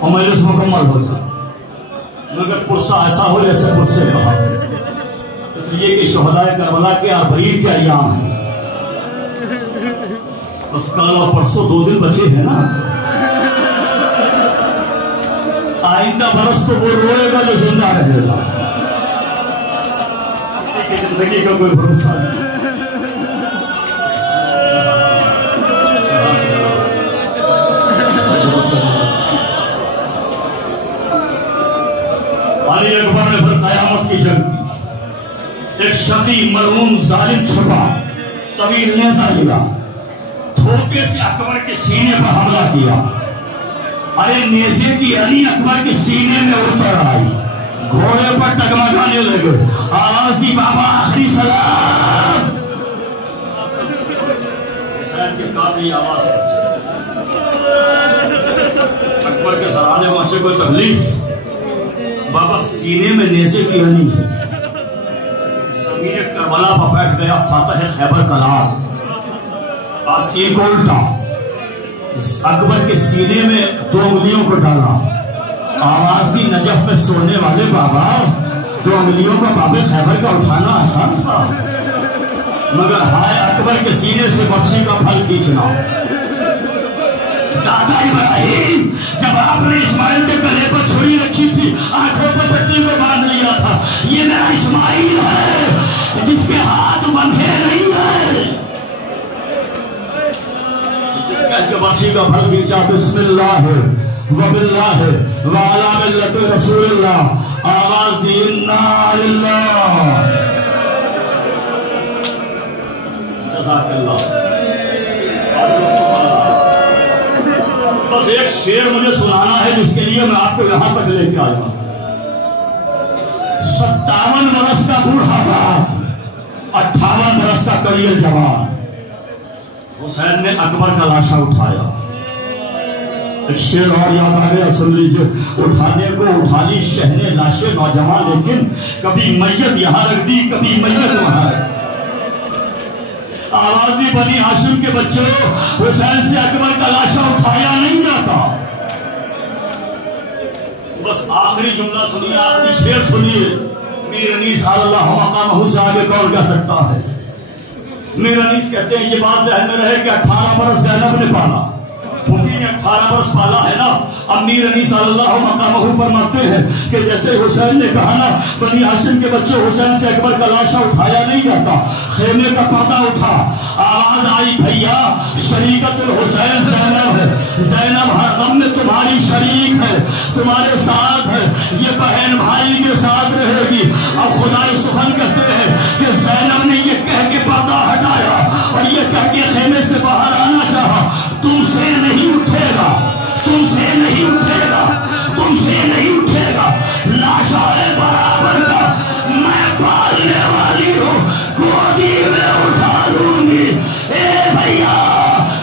اور مجلس مکمل ہو جائے، مگر پرسہ ایسا ہو جیسے پرسے کہا، اس لیے کہ شہداء کربلا کے اربعین کے ایام ہیں۔ بس کل اور پرسوں 2 دن بچے ہیں نا، آئندہ برس تو وہ روئے گا جو زندہ رہے گا، کسی کی زندگی کا کوئی بھروسہ نہیں۔ علی اکبر نے پھر قیامت کی جنگ کی۔ ایک شقی ملعون ظالم چھپا، طویل نیزہ لیا، دھوکے سے اکبر کے سینے پر حملہ کیا۔ ارے نیزے کی علی اکبر کے سینے میں اتر آئی، گھوڑے پر ٹگمگانے لگے، آواز دی بابا آخری سلام۔ حسین کے قاضی آواز اکبر کے سرانے پہنچے، کوئی تکلیف؟ بابا سینے میں نیزے کی رنی ہے۔ زمین کربلا پر بیٹھ گیا فاتح خیبر کلال، آستین کو الٹا، اکبر کے سینے میں 2 انگلیوں کو ڈالا، آواز دی نجف میں سونے والے بابا 2 انگلیوں کا باب خیبر کا اٹھانا آسان تھا، مگر ہائے اکبر کے سینے سے بخشی کا پھل کھینچنا۔ دادا ابراہیم جب آپ نے اسماعیل کے گلے پر چھری رکھی تھی، آنکھوں پر پٹی کو باندھ لیا تھا، یہ میرا اسماعیل ہے جس کے ہاتھ بندھے نہیں ہے، کہہ کے بخشی کا پھل کھینچا۔ بسم اللہ وباللہ وعلی ملت رسول اللہ، آواز دی انا للہ۔ جزاک اللہ۔ بس ایک شعر مجھے سنانا ہے جس کے لیے میں آپ کو یہاں تک لے کے آیا۔ 57 برس کا بوڑھا باپ، 58 برس کا کریل جوان، حسین نے اکبر کا لاشا اٹھایا۔ ایک شعر اور یاد آ گیا، سن لیجئے۔ اٹھانے کو اٹھا لی شہنے لاشے نوجوان، لیکن کبھی میت یہاں رکھ دی، کبھی میت وہاں رکھ دی۔ آواز دی بنی ہاشم کے بچوں، حسین سے اکبر کا لاشا اٹھایا نہیں جاتا۔ بس آخری جملہ سنیے، آخری شعر سنیے۔ میر انیس اللہ مقامہ سے آگے کون کہہ سکتا ہے؟ میر انیس کہتے ہیں یہ بات ذہن میں رہے کہ 18 برس زینب نے پالا، پھوپھی نے 18 برس پالا ہے نا۔ اب میر انیس اللہ مقامہ فرماتے ہیں کہ جیسے حسین نے کہا نا بنی ہاشم کے بچوں، حسین سے اکبر کا لاشا اٹھایا نہیں جاتا، خیمے کا پردہ اٹھا، آواز آئی بھیا شریکت الحسین زینب ہے، زینب ہر غم میں تمہاری شریک ہے، تمہارے ساتھ ہے، یہ بہن بھائی کے ساتھ رہے گی۔ اب خدائے سخن کہتے ہیں کہ زینب نے یہ کہہ کے پردہ ہٹایا اور یہ کہہ کے خیمے سے باہر آنا چاہا، تم سے نہیں اٹھے گا، تم سے نہیں اٹھے گا، تم سے نہیں اٹھے گا، لاشا ہے برابر کا، میں پالنے والی ہوں، گودی میں اٹھا لوں گی۔ اے بھیا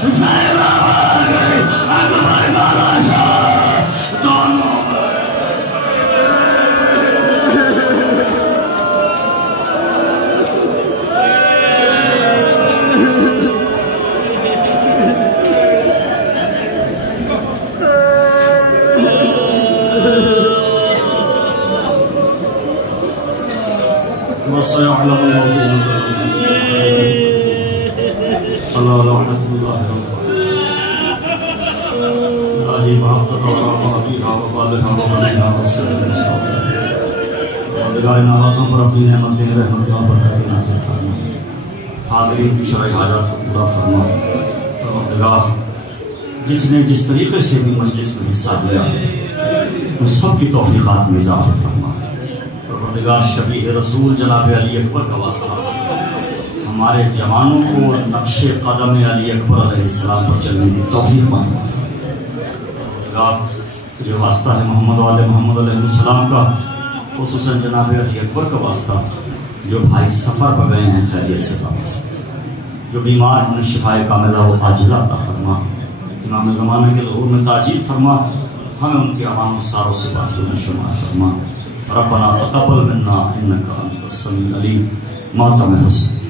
زینب آ گئے، اکبر کا لاشا دونوں وسيعلم الله الله لعنة الله الله ما قدر وما بها وبالها وبالها والسلام پروردگار ان آوازوں پر اپنی نعمتیں رحمتیں اور برکاتیں نازل فرما، حاضرین کی شرعی حاجات کو پورا فرما۔ پروردگار جس نے جس طریقے سے بھی مجلس میں حصہ لیا ان سب کی توفیقات میں اضافہ فرما۔ پروردگار شفیع رسول جناب علی اکبر کا واسطہ ہمارے جوانوں کو نقش قدم علی اکبر علیہ السلام پر چلنے کی توفیق مانگتا ہے۔ یہ واسطہ ہے محمد والے محمد علیہ السلام کا، خصوصاً جناب علی اکبر کا واسطہ جو بھائی سفر پر گئے ہیں خیریت سے واپس، جو بیمار ہیں شفائے کاملہ و عاجلہ عطا فرما، امام زمانہ کے ظہور میں تاجیل فرما، ہمیں ان کے امان و ساروں سے باتوں میں شمار فرما۔ ربنا تقبل منا انک انت السمیع العلیم، ماتم حسن۔